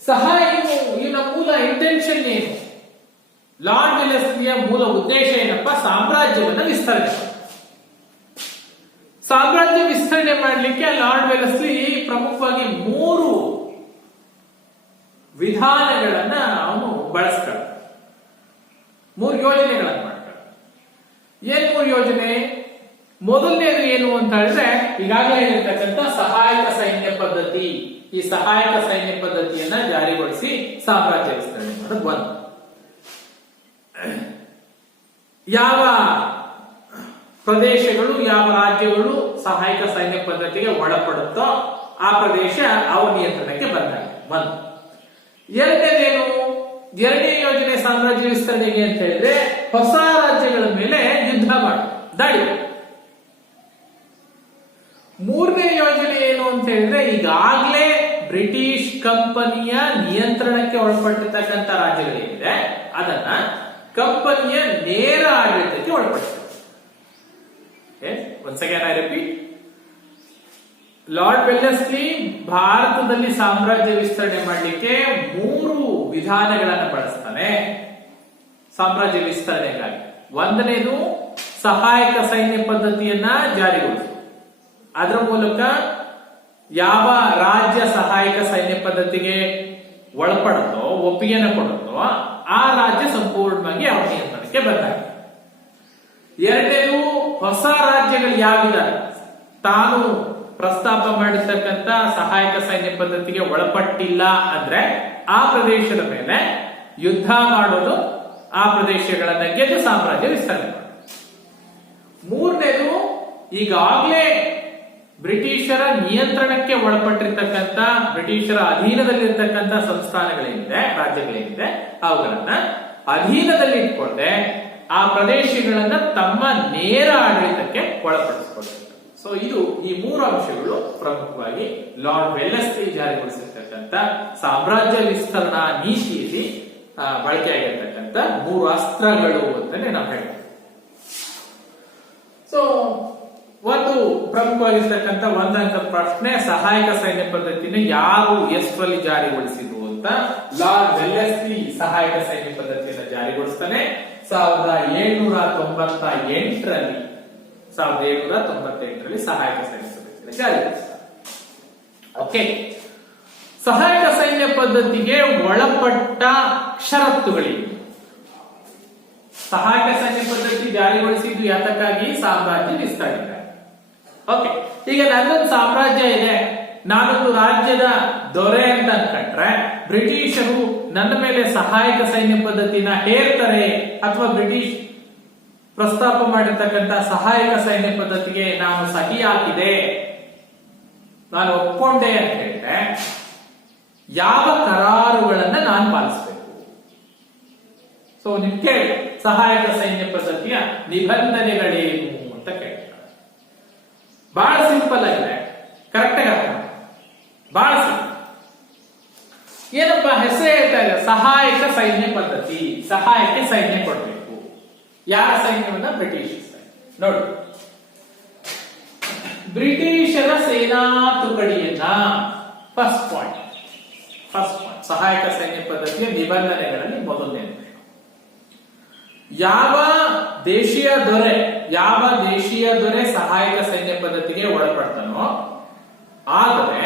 ಸಹಾಯ ಇವನ ಮೂಲ ಇಂಟೆನ್ಷನ್ ಏನು? ಲಾರ್ಡ್ ವೆಲ್ಲೆಸ್ಲಿಯ ಮೂಲ ಉದ್ದೇಶ ಏನಪ್ಪ? ಸಾಮ್ರಾಜ್ಯವನ್ನ ವಿಸ್ತರಣೆ. ಸಾಮ್ರಾಜ್ಯ ವಿಸ್ತರಣೆ ಮಾಡಲಿಕ್ಕೆ ಲಾರ್ಡ್ ವೆಲ್ಲೆಸ್ಲಿ ಪ್ರಮುಖವಾಗಿ 3 ವಿಧಾನಗಳನ್ನ ಅವನು ಬಳಸ್ತಾನೆ, 3 ಯೋಜನೆಗಳನ್ನ ಮಾಡ್ತಾನೆ. ಏನ್ 3 ಯೋಜನೆ? ಮೊದಲನೇದು ಏನು ಅಂತ ಹೇಳಿದ್ರೆ, ಈಗಾಗಲೇ ಹೇಳಿರ್ತಕ್ಕಂಥ ಸಹಾಯಕ ಸೈನ್ಯ ಪದ್ಧತಿ. ಈ ಸಹಾಯಕ ಸೈನ್ಯ ಪದ್ಧತಿಯನ್ನ ಜಾರಿಗೊಳಿಸಿ ಸಾಮ್ರಾಜ್ಯ ವಿಸ್ತರಣೆ ಮಾಡೋದು ಒಂದು. ಯಾವ ಪ್ರದೇಶಗಳು, ಯಾವ ರಾಜ್ಯಗಳು ಸಹಾಯಕ ಸೈನ್ಯ ಪದ್ಧತಿಗೆ ಒಳಪಡುತ್ತೋ ಆ ಪ್ರದೇಶ ಅವರ ನಿಯಂತ್ರಣಕ್ಕೆ ಬಂದಾಗ ಒಂದು. ಎರಡನೇದೇನು? ಎರಡನೇ ಯೋಜನೆ ಸಾಮ್ರಾಜ್ಯ ವಿಸ್ತರಣೆಗೆ ಅಂತ ಹೇಳಿದ್ರೆ ಹೊಸ ರಾಜ್ಯಗಳ ಮೇಲೆ ಯುದ್ಧ ಮಾಡಿ ದಾಳಿ. ಮೂರನೇ ಯೋಜನೆ ಏನು ಅಂತ ಹೇಳಿದ್ರೆ, ಈಗಾಗಲೇ ಬ್ರಿಟಿಷ್ ಕಂಪನಿಯ ನಿಯಂತ್ರಣಕ್ಕೆ ಒಳಪಟ್ಟಿರ್ತಕ್ಕಂಥ ರಾಜ್ಯಗಳೇನಿದೆ ಅದನ್ನ ಕಂಪನಿಯ ನೇರ ಆಡಳಿತಕ್ಕೆ ಒಳಪಡಿಸಿದೆ. Once again I repeat, Lord Wellesley ಭಾರತದಲ್ಲಿ ಸಾಮ್ರಾಜ್ಯ ವಿಸ್ತರಣೆ ಮಾಡಲಿಕ್ಕೆ 3 ವಿಧಾನಗಳನ್ನು ಬಳಸ್ತಾನೆ ಸಾಮ್ರಾಜ್ಯ ವಿಸ್ತರಣೆಗಾಗಿ. ಒಂದನೇದು ಸಹಾಯಕ ಸೈನ್ಯ ಪದ್ಧತಿಯನ್ನ ಜಾರಿಗೊಳಿಸುವುದು. ಅದರ ಮೂಲಕ ಯಾವ ರಾಜ್ಯ ಸಹಾಯಕ ಸೈನ್ಯ ಪದ್ಧತಿಗೆ ಒಳಪಡುತ್ತೋ, ಒಪ್ಪಿಗೆಯನ್ನು ಕೊಡುತ್ತೋ ಆ ರಾಜ್ಯ ಸಂಪೂರ್ಣವಾಗಿ ಅವರ ನಿಯಂತ್ರಣಕ್ಕೆ ಬಂದಾಗ. ಎರಡನೇದು, ಹೊಸ ರಾಜ್ಯಗಳು ಯಾವಿದ್ದಾರೆ ತಾನು ಪ್ರಸ್ತಾಪ ಮಾಡಿರ್ತಕ್ಕಂಥ ಸಹಾಯಕ ಸೈನ್ಯ ಪದ್ಧತಿಗೆ ಒಳಪಟ್ಟಿಲ್ಲ ಅಂದ್ರೆ ಆ ಪ್ರದೇಶದ ಮೇಲೆ ಯುದ್ಧ ಮಾಡೋದು, ಆ ಪ್ರದೇಶಗಳನ್ನ ಗೆದ್ದು ಸಾಮ್ರಾಜ್ಯ ವಿಸ್ತರಣೆ ಮಾಡೋದು. ಮೂರನೇದು, ಈಗಾಗಲೇ ಬ್ರಿಟಿಷರ ನಿಯಂತ್ರಣಕ್ಕೆ ಒಳಪಟ್ಟಿರ್ತಕ್ಕಂಥ, ಬ್ರಿಟಿಷರ ಅಧೀನದಲ್ಲಿರ್ತಕ್ಕಂಥ ಸಂಸ್ಥಾನಗಳೇನಿದೆ, ರಾಜ್ಯಗಳೇನಿದೆ ಅವುಗಳನ್ನ ಅಧೀನದಲ್ಲಿ ಇಟ್ಕೊಂಡೆ ಆ ಪ್ರದೇಶಗಳನ್ನ ತಮ್ಮ ನೇರ ಆಡಳಿತಕ್ಕೆ ಒಳಪಡಿಸಿಕೊಳ್ಳಬೇಕು. ಸೊ ಇದು ಈ 3 ಅಂಶಗಳು ಪ್ರಮುಖವಾಗಿ ಲಾರ್ಡ್ ವೆಲ್ಲೆಸ್ಲಿ ಜಾರಿಗೊಳಿಸಿರ್ತಕ್ಕಂಥ ಸಾಮ್ರಾಜ್ಯ ವಿಸ್ತರಣಾ ನೀತಿಯಲ್ಲಿ ಬಳಕೆಯಾಗಿರ್ತಕ್ಕಂಥ 3 ಅಸ್ತ್ರಗಳು ಅಂತಾನೆ ನಾವು ಹೇಳ್ತೀವಿ. ಸೊ ಒಂದು ಪ್ರಮುಖವಾಗಿರ್ತಕ್ಕಂಥ ಒಂದಂತ ಪ್ರಶ್ನೆ, ಸಹಾಯಕ ಸೈನ್ಯ ಪದ್ಧತಿನ ಯಾರು ಎಷ್ಟರಲ್ಲಿ ಜಾರಿಗೊಳಿಸಿದ್ರು ಅಂತ. ಲಾರ್ಡ್ ವೆಲ್ಲೆಸ್ಲಿ ಸಹಾಯಕ ಸೈನ್ಯ ಪದ್ಧತಿಯನ್ನು ಜಾರಿಗೊಳಿಸ್ತಾನೆ 1798ರಲ್ಲಿ. 1798ರಲ್ಲಿ ಸಹಾಯಕ ಸೈನ್ಯ ಪದ್ಧತಿಯನ್ನು ಜಾರಿಗೊಳಿಸ್ತಾನೆ. ಓಕೆ, ಸಹಾಯಕ ಸೈನ್ಯ ಪದ್ಧತಿಗೆ ಒಳಪಟ್ಟ ಷರತ್ತುಗಳಿವೆ. ಸಹಾಯಕ ಸೈನ್ಯ ಪದ್ಧತಿ ಜಾರಿಗೊಳಿಸಿದ್ದು ಯಾತಕ್ಕಾಗಿ? ಸಾಮ್ರಾಜ್ಯ ವಿಸ್ತರಣೆ. ಓಕೆ, ಈಗ ನನ್ನೊಂದು ಸಾಮ್ರಾಜ್ಯ ಇದೆ, ನಾನೊಂದು ರಾಜ್ಯದ ದೊರೆ ಅಂತ ಅನ್ಕೊಂಡ್ರೆ ಬ್ರಿಟಿಷರು ನನ್ನ ಮೇಲೆ ಸಹಾಯಕ ಸೈನ್ಯ ಪದ್ಧತಿನ ಹೇರ್ತಾರೆ, ಅಥವಾ ಬ್ರಿಟಿಷ್ ಪ್ರಸ್ತಾಪ ಮಾಡಿರ್ತಕ್ಕಂಥ ಸಹಾಯಕ ಸೈನ್ಯ ಪದ್ಧತಿಗೆ ನಾನು ಸಹಿ ಹಾಕಿದೆ, ನಾನು ಒಪ್ಕೊಂಡೆ ಅಂತ ಹೇಳಿದ್ರೆ ಯಾವ ಕರಾರುಗಳನ್ನ ನಾನು ಪಾಲಿಸಬೇಕು? ಸೊ ನಿಮ್ ಕೇಳಿ, ಸಹಾಯಕ ಸೈನ್ಯ ಪದ್ಧತಿಯ ನಿಬಂಧನೆಗಳೇನು ಅಂತ ಕೇಳ್ತಾರೆ. ಬಹಳ ಸಿಂಪಲ್ ಆಗಿದೆ, ಕರೆಕ್ಟ್ ಆಗಿ ಅರ್ಥ. ಬಹಳ ಸಿಂಪಲ್. ಸಹಾಯಕ ಸೈನ್ಯ ಪದ್ಧತಿ, ಸಹಾಯಕ್ಕೆ ಸೈನ್ಯ ಕೊಡಬೇಕು. ಯಾರ ಸೈನ್ಯವನ್ನ? ಬ್ರಿಟಿಷ್ ಸೈನ್ಯ. ನೋಡಿ, ಬ್ರಿಟಿಷರ ಸೇನಾ ತುಕಡಿಯನ್ನ ಫಸ್ಟ್ ಪಾಯಿಂಟ್ ಸಹಾಯಕ ಸೈನ್ಯ ಪದ್ಧತಿಯ ನಿಬಂಧನೆಗಳಲ್ಲಿ ಮೊದಲನೇ, ಯಾವ ದೇಶೀಯ ದೊರೆ ಸಹಾಯಕ ಸೈನ್ಯ ಪದ್ಧತಿಗೆ ಒಳಪಡ್ತಾನೋ, ಆದರೆ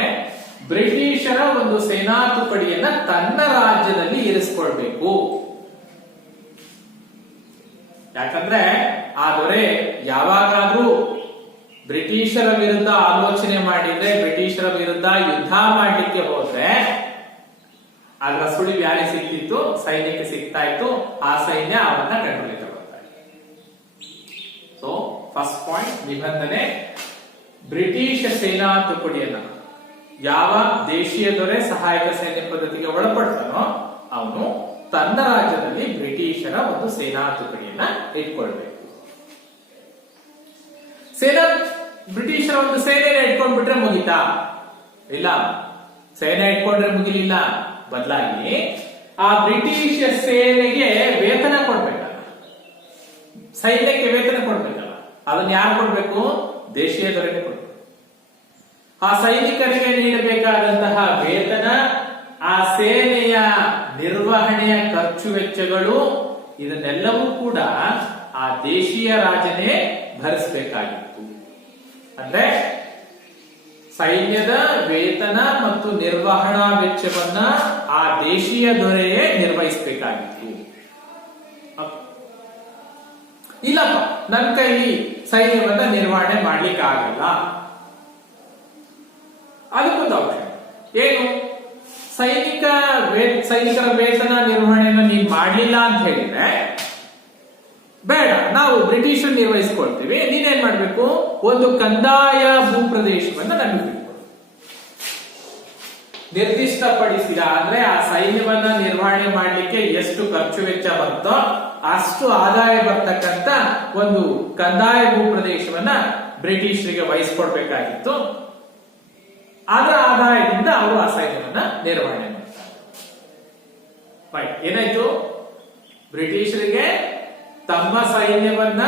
ಬ್ರಿಟಿಷರ ಒಂದು ಸೇನಾ ತುಕಡಿಯನ್ನ ತನ್ನ ರಾಜ್ಯದಲ್ಲಿ ಇರಿಸಿಕೊಳ್ಬೇಕು. ಯಾಕಂದ್ರೆ ಆ ದೊರೆ ಯಾವಾಗಾದ್ರೂ ಬ್ರಿಟಿಷರ ವಿರುದ್ಧ ಆಲೋಚನೆ ಮಾಡಿದ್ರೆ, ಬ್ರಿಟಿಷರ ವಿರುದ್ಧ ಯುದ್ಧ ಮಾಡಲಿಕ್ಕೆ ಹೋದ್ರೆ ಅದರ ಸುಳಿವು ಯಾರಿಗೆ ಸಿಕ್ತಿತ್ತು? ಸೈನ್ಯಕ್ಕೆ ಸಿಗ್ತಾ ಇತ್ತು. ಆ ಸೈನ್ಯ ಅವನ್ನ ಕಂಟ್ರೋಲ್ ತಗೊಳ್ತಾ ಇತ್ತು. ಸೊ ಫಸ್ಟ್ ಪಾಯಿಂಟ್ ನಿಬಂಧನೆ, ಬ್ರಿಟಿಷ್ ಸೇನಾ ತುಕಡಿಯನ್ನ ಯಾವ ದೇಶೀಯ ದೊರೆ ಸಹಾಯಕ ಸೈನ್ಯ ಪದ್ಧತಿಗೆ ಒಳಪಡ್ತಾನೋ ಅವನು ತನ್ನ ರಾಜ್ಯದಲ್ಲಿ ಬ್ರಿಟಿಷರ ಒಂದು ಸೇನಾ ತುಕಡಿಯನ್ನ ಇಟ್ಕೊಳ್ಬೇಕು. ಬ್ರಿಟಿಷರ ಒಂದು ಸೇನೆನ ಇಟ್ಕೊಂಡ್ಬಿಟ್ರೆ ಮುಗಿತಾ? ಇಲ್ಲ, ಸೇನೆ ಇಟ್ಕೊಂಡ್ರೆ ಮುಗಿಲಿಲ್ಲ. ಬದಲಾಗಿ ಆ ಬ್ರಿಟಿಷ್ ಸೇನೆಗೆ ವೇತನ ಕೊಡ್ಬೇಕಲ್ಲ, ಸೈನ್ಯಕ್ಕೆ ವೇತನ ಕೊಡ್ಬೇಕಲ್ಲ, ಅದನ್ನ ಯಾರು ಕೊಡ್ಬೇಕು? ದೇಶೀಯ ದೊರೆಗೆ ಕೊಡ್ಬೇಕು. ಆ ಸೈನಿಕರಿಗೆ ನೀಡಬೇಕಾದಂತಹ ವೇತನ, ಆ ಸೇನೆಯ ನಿರ್ವಹಣೆಯ ಖರ್ಚು ವೆಚ್ಚಗಳು, ಇದನ್ನೆಲ್ಲವೂ ಕೂಡ ಆ ದೇಶೀಯ ರಾಜನೇ ಭರಿಸಬೇಕಾಗಿತ್ತು. ಅಂದ್ರೆ ಸೈನ್ಯದ ವೇತನ ಮತ್ತು ನಿರ್ವಹಣಾ ವೆಚ್ಚವನ್ನ ಆ ದೇಶೀಯ ದೊರೆಯೇ ನಿರ್ವಹಿಸಬೇಕಾಗಿತ್ತು. ಇಲ್ಲಪ್ಪ, ನನ್ನ ಕೈಲಿ ಸೈನ್ಯವನ್ನ ನಿರ್ವಹಣೆ ಮಾಡ್ಲಿಕ್ಕೆ ಆಗಲ್ಲ, ಅದಕ್ಕೊಂದು ಆಪ್ಷನ್ ಏನು? ಸೈನಿಕರ ವೇತನ ನಿರ್ವಹಣೆಯನ್ನು ನೀವು ಮಾಡಲಿಲ್ಲ ಅಂತ ಹೇಳಿದ್ರೆ, ಬೇಡ, ನಾವು ಬ್ರಿಟಿಷರು ನಿರ್ವಹಿಸಿಕೊಳ್ತೀವಿ, ನೀನೇನ್ ಮಾಡ್ಬೇಕು? ಒಂದು ಕಂದಾಯ ಭೂಪ್ರದೇಶವನ್ನ ನಮಗೆ ಬಿಟ್ಕೊಡು. ನಿರ್ದಿಷ್ಟಪಡಿಸಿದ ಅಂದ್ರೆ ಆ ಸೈನ್ಯವನ್ನ ನಿರ್ವಹಣೆ ಮಾಡಲಿಕ್ಕೆ ಎಷ್ಟು ಖರ್ಚು ವೆಚ್ಚ ಬರುತ್ತೋ ಅಷ್ಟು ಆದಾಯ ಬರ್ತಕ್ಕಂತ ಒಂದು ಕಂದಾಯ ಭೂಪ್ರದೇಶವನ್ನ ಬ್ರಿಟಿಷರಿಗೆ ವಹಿಸ್ಕೊಡ್ಬೇಕಾಗಿತ್ತು. ಅದರ ಆದಾಯದಿಂದ ಅವರು ಆ ಸೈನ್ಯವನ್ನ ನಿರ್ವಹಣೆ ಮಾಡ್ತಾರೆ. ಏನಾಯ್ತು? ಬ್ರಿಟಿಷರಿಗೆ ತಮ್ಮ ಸೈನ್ಯವನ್ನ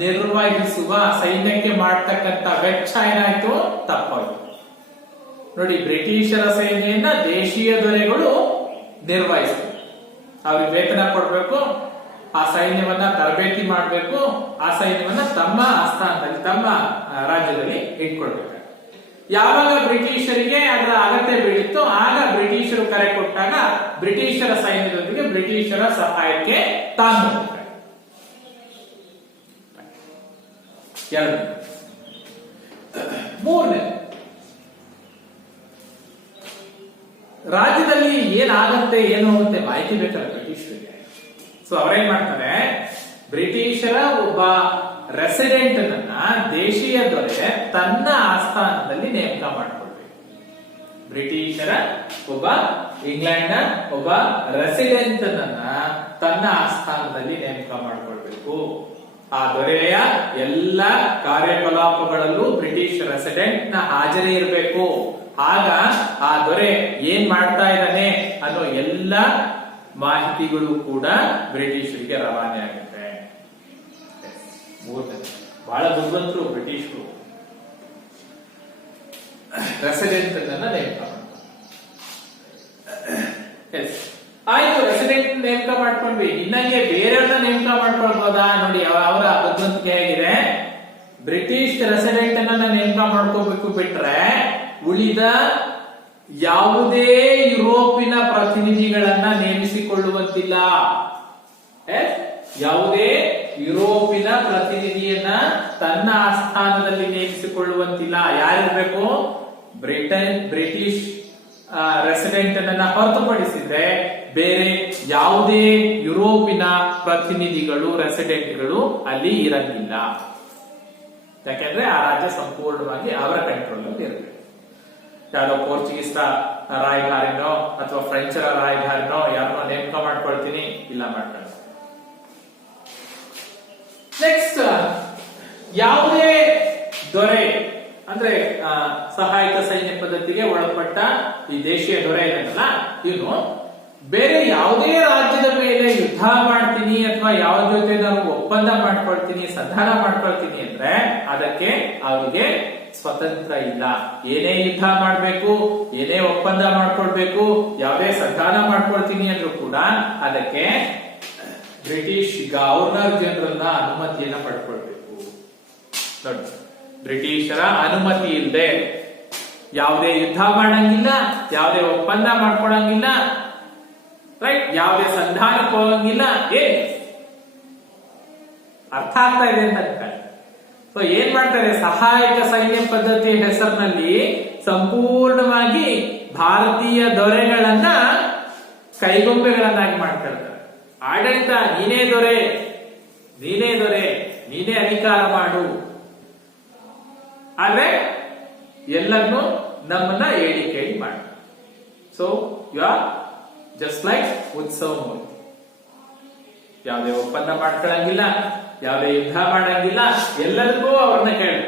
ನಿರ್ವಹಿಸುವ, ಸೈನ್ಯಕ್ಕೆ ಮಾಡ್ತಕ್ಕಂಥ ವೆಚ್ಚ ಏನಾಯ್ತು? ತಪ್ಪಾಯ್ತು. ನೋಡಿ, ಬ್ರಿಟಿಷರ ಸೈನ್ಯನ ದೇಶೀಯ ದೊರೆಗಳು ನಿರ್ವಹಿಸ್ತಾರೆ, ಅವ್ರಿಗೆ ವೇತನ ಕೊಡ್ಬೇಕು, ಆ ಸೈನ್ಯವನ್ನ ತರಬೇತಿ ಮಾಡಬೇಕು, ಆ ಸೈನ್ಯವನ್ನ ತಮ್ಮ ಆಸ್ಥಾನದಲ್ಲಿ, ತಮ್ಮ ರಾಜ್ಯದಲ್ಲಿ ಇಟ್ಕೊಳ್ಬೇಕು. ಯಾವಾಗ ಬ್ರಿಟಿಷರಿಗೆ ಅದರ ಅಗತ್ಯ ಬೀಳಿತ್ತು, ಆಗ ಬ್ರಿಟಿಷರು ಕರೆ ಕೊಟ್ಟಾಗ ಬ್ರಿಟಿಷರ ಸೈನ್ಯದೊಂದಿಗೆ ಬ್ರಿಟಿಷರ ಸಹಾಯಕ್ಕೆ ತಾನು ಹೋಗ್ತಾರೆ. ಎರಡನೇ. ಮೂರನೇ, ರಾಜ್ಯದಲ್ಲಿ ಏನಾಗತ್ತೆ ಏನು ಹೋಗುತ್ತೆ ಮಾಹಿತಿ ಬೇಕಲ್ಲ ಬ್ರಿಟಿಷರಿಗೆ. ಸೊ ಅವರೇನ್ ಮಾಡ್ತಾರೆ, ಬ್ರಿಟಿಷರ ಒಬ್ಬ ರೆಸಿಡೆಂಟ್ ಅನ್ನ ದೇಶೀಯ ದೊರೆ ತನ್ನ ಆಸ್ಥಾನದಲ್ಲಿ ನೇಮಕ ಮಾಡಿಕೊಳ್ಬೇಕು. ಬ್ರಿಟಿಷರ ಒಬ್ಬ ಇಂಗ್ಲೆಂಡ್ ನ ಒಬ್ಬ ರೆಸಿಡೆಂಟ್ ಅನ್ನ ತನ್ನ ಆಸ್ಥಾನದಲ್ಲಿ ನೇಮಕ ಮಾಡಿಕೊಳ್ಬೇಕು. ಆ ದೊರೆಯ ಎಲ್ಲ ಕಾರ್ಯಕಲಾಪಗಳಲ್ಲೂ ಬ್ರಿಟಿಷ್ ರೆಸಿಡೆಂಟ್ ನ ಹಾಜರಿ ಇರಬೇಕು. ಆಗ ಆ ದೊರೆ ಏನ್ ಮಾಡ್ತಾ ಇದ್ದಾನೆ ಅನ್ನೋ ಎಲ್ಲ ಮಾಹಿತಿಗಳು ಕೂಡ ಬ್ರಿಟಿಷರಿಗೆ ರವಾನೆ ಆಗುತ್ತೆ. ಬಹಳ ಬುದ್ಧಿವಂತರು ಬ್ರಿಟಿಷರು. ರೆಸಿಡೆಂಟ್ ಅನ್ನ ನೇಮಕ ಆಯ್ತು, ರೆಸಿಡೆಂಟ್ ನೇಮಕ ಮಾಡ್ಕೊಂಡ್ವಿ. ಇನ್ನಂಗೆ ಬೇರೆಯವ್ರನ್ನ ನೇಮಕ ಮಾಡ್ಕೊಳ್ಬೋದಾ? ನೋಡಿ ಅವರ ಬುದ್ಧಿವಂತಿಕೆ ಹೇಗಿದೆ. ಬ್ರಿಟಿಷ್ ರೆಸಿಡೆಂಟ್ ಅನ್ನ ನೇಮಕ ಮಾಡ್ಕೋಬೇಕು ಬಿಟ್ರೆ ಉಳಿದ ಯಾವುದೇ ಯುರೋಪಿನ ಪ್ರತಿನಿಧಿಗಳನ್ನ ನೇಮಿಸಿಕೊಳ್ಳುವಂತಿಲ್ಲ. ಯಾವುದೇ ಯುರೋಪಿನ ಪ್ರತಿನಿಧಿಯನ್ನ ತನ್ನ ಆಸ್ಥಾನದಲ್ಲಿ ನೇಮಿಸಿಕೊಳ್ಳುವಂತಿಲ್ಲ. ಯಾರಿರ್ಬೇಕು? ಬ್ರಿಟಿಷ್ ರೆಸಿಡೆಂಟ್ ಅನ್ನ ಹೊರತುಪಡಿಸಿದ್ರೆ ಬೇರೆ ಯಾವುದೇ ಯುರೋಪಿನ ಪ್ರತಿನಿಧಿಗಳು, ರೆಸಿಡೆಂಟ್ಗಳು ಅಲ್ಲಿ ಇರಂಗಿಲ್ಲ. ಯಾಕೆಂದ್ರೆ ಆ ರಾಜ್ಯ ಸಂಪೂರ್ಣವಾಗಿ ಅವರ ಕಂಟ್ರೋಲ್ ಅಲ್ಲಿ ಇರಬೇಕು. ಯಾವ್ದೋ ಪೋರ್ಚುಗೀಸ್ ರಾಯಭಾರಿನೋ ಅಥವಾ ಫ್ರೆಂಚರ ರಾಯಭಾರಿನೋ ಯಾರನ್ನೋ ನೇಮಕ ಮಾಡ್ಕೊಳ್ತೀನಿ, ಇಲ್ಲ ಮಾಡ್ಕೊಳ್ಳಿ. ನೆಕ್ಸ್ಟ್, ಯಾವುದೇ ದೊರೆ ಅಂದ್ರೆ ಸಹಾಯಕ ಸೈನ್ಯ ಪದ್ಧತಿಗೆ ಒಳಪಟ್ಟ ಈ ದೇಶೀಯ ದೊರೆ ಇರಲ್ಲ, ಇವನು ಬೇರೆ ಯಾವುದೇ ರಾಜ್ಯದ ಮೇಲೆ ಯುದ್ಧ ಮಾಡ್ತೀನಿ ಅಥವಾ ಯಾವ ಜೊತೆ ನಾನು ಒಪ್ಪಂದ ಮಾಡ್ಕೊಳ್ತೀನಿ, ಸಂಧಾನ ಮಾಡ್ಕೊಳ್ತೀನಿ ಅಂದ್ರೆ ಅದಕ್ಕೆ ಅವರಿಗೆ ಸ್ವತಂತ್ರ ಇಲ್ಲ. ಏನೇ ಯುದ್ಧ ಮಾಡ್ಬೇಕು, ಏನೇ ಒಪ್ಪಂದ ಮಾಡ್ಕೊಳ್ಬೇಕು, ಯಾವುದೇ ಸಂಧಾನ ಮಾಡ್ಕೊಳ್ತೀನಿ ಅಂದ್ರೂ ಕೂಡ ಅದಕ್ಕೆ ಬ್ರಿಟಿಷ್ ಗವರ್ನರ್ ಜನರಲ್ ನ ಅನುಮತಿಯನ್ನ ಪಡ್ಕೊಳ್ಬೇಕು. ನೋಡಿ, ಬ್ರಿಟಿಷರ ಅನುಮತಿ ಇಲ್ಲದೆ ಯಾವುದೇ ಯುದ್ಧ ಮಾಡಂಗಿಲ್ಲ, ಯಾವುದೇ ಒಪ್ಪಂದ ಮಾಡ್ಕೊಳಂಗಿಲ್ಲ, ರೈಟ್, ಯಾವುದೇ ಸಂಧಾನಕ್ಕೆ ಹೋಗಂಗಿಲ್ಲ. ಅರ್ಥ ಆಗ್ತಾ ಇದೆ ಅಂತ. ಸೊ ಏನ್ ಮಾಡ್ತಾರೆ, ಸಹಾಯಕ ಸೈನ್ಯ ಪದ್ಧತಿ ಹೆಸರಿನಲ್ಲಿ ಸಂಪೂರ್ಣವಾಗಿ ಭಾರತೀಯ ದೊರೆಗಳನ್ನ ಕೈಗೊಂಬೆಗಳನ್ನಾಗಿ ಮಾಡ್ಕೊಳ್ತಾರೆ. ಆಡಳಿತ ನೀನೇ ದೊರೆ, ನೀನೇ ದೊರೆ, ನೀನೇ ಅಧಿಕಾರ ಮಾಡು, ಆದ್ರೆ ಎಲ್ಲನ್ನೂ ನಮ್ಮನ್ನ ಹೇಳಿ ಕೇಳಿ ಮಾಡು. So you are just like utsava murti. ಯಾವುದೇ ಒಪ್ಪಂದ ಮಾಡ್ಕೊಳಂಗಿಲ್ಲ, ಯಾವುದೇ ಯುದ್ಧ ಮಾಡಂಗಿಲ್ಲ, ಎಲ್ಲರಿಗೂ ಅವ್ರನ್ನ ಕೇಳಿ,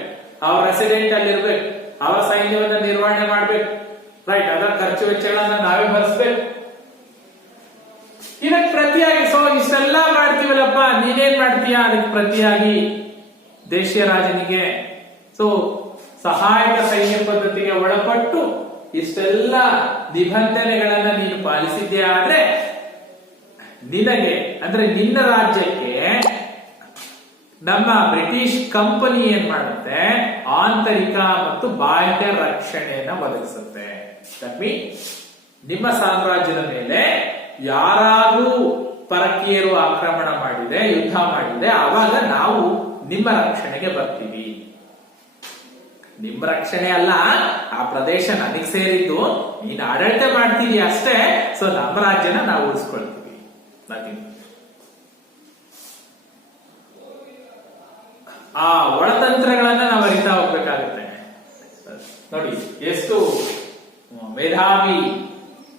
ಅವ್ರ ರೆಸಿಡೆಂಟ್ ಅಲ್ಲಿ ಇರ್ಬೇಕು, ಅವರ ಸೈನ್ಯವನ್ನ ನಿರ್ವಹಣೆ ಮಾಡ್ಬೇಕು, ರೈಟ್, ಅದರ ಖರ್ಚು ವೆಚ್ಚಗಳನ್ನ ನಾವೇ ಭರಿಸ್ಬೇಕು. ಇದಕ್ಕೆ ಪ್ರತಿಯಾಗಿ ಸೊ ಇಷ್ಟೆಲ್ಲ ಮಾಡ್ತೀವಲ್ಲಪ್ಪ, ನೀನೇನ್ ಮಾಡ್ತೀಯಾ ಅದಕ್ಕೆ ಪ್ರತಿಯಾಗಿ ದೇಶೀಯ ರಾಜನಿಗೆ ಸೊ ಸಹಾಯಕ ಸೈನ್ಯ ಪದ್ಧತಿಗೆ ಒಳಪಟ್ಟು ಇಷ್ಟೆಲ್ಲ ನಿಬಂಧನೆಗಳನ್ನ ನೀನು ಪಾಲಿಸಿದ್ದೆ ಆದ್ರೆ ನಿನಗೆ ಅಂದ್ರೆ ನಿನ್ನ ರಾಜ್ಯಕ್ಕೆ ನಮ್ಮ ಬ್ರಿಟಿಷ್ ಕಂಪನಿ ಏನ್ ಮಾಡುತ್ತೆ, ಆಂತರಿಕ ಮತ್ತು ಬಾಹ್ಯ ರಕ್ಷಣೆಯನ್ನ ಒದಗಿಸುತ್ತೆ. ದಟ್ ಮೀನ್ಸ್ ನಿಮ್ಮ ಸಾಮ್ರಾಜ್ಯದ ಮೇಲೆ ಯಾರಾದ್ರೂ ಪರಕೀಯರು ಆಕ್ರಮಣ ಮಾಡಿದೆ, ಯುದ್ಧ ಮಾಡಿದೆ, ಆವಾಗ ನಾವು ನಿಮ್ಮ ರಕ್ಷಣೆಗೆ ಬರ್ತೀವಿ. ನಿಮ್ಮ ರಕ್ಷಣೆ ಅಲ್ಲ, ಆ ಪ್ರದೇಶ ನನಗೆ ಸೇರಿದ್ದು, ನೀನು ಆಡಳಿತ ಮಾಡ್ತೀವಿ ಅಷ್ಟೇ. ಸೊ ನಮ್ಮ ರಾಜ್ಯನ ನಾವು ಉಳಿಸ್ಕೊಳ್ತೀವಿ. ನಥಿಂಗ್. ಆ ಒಳತಂತ್ರಗಳನ್ನ ನಾವು ಅರಿತಾ ಹೋಗ್ಬೇಕಾಗುತ್ತೆ. ನೋಡಿ, ಎಷ್ಟು ಮೇಧಾವಿ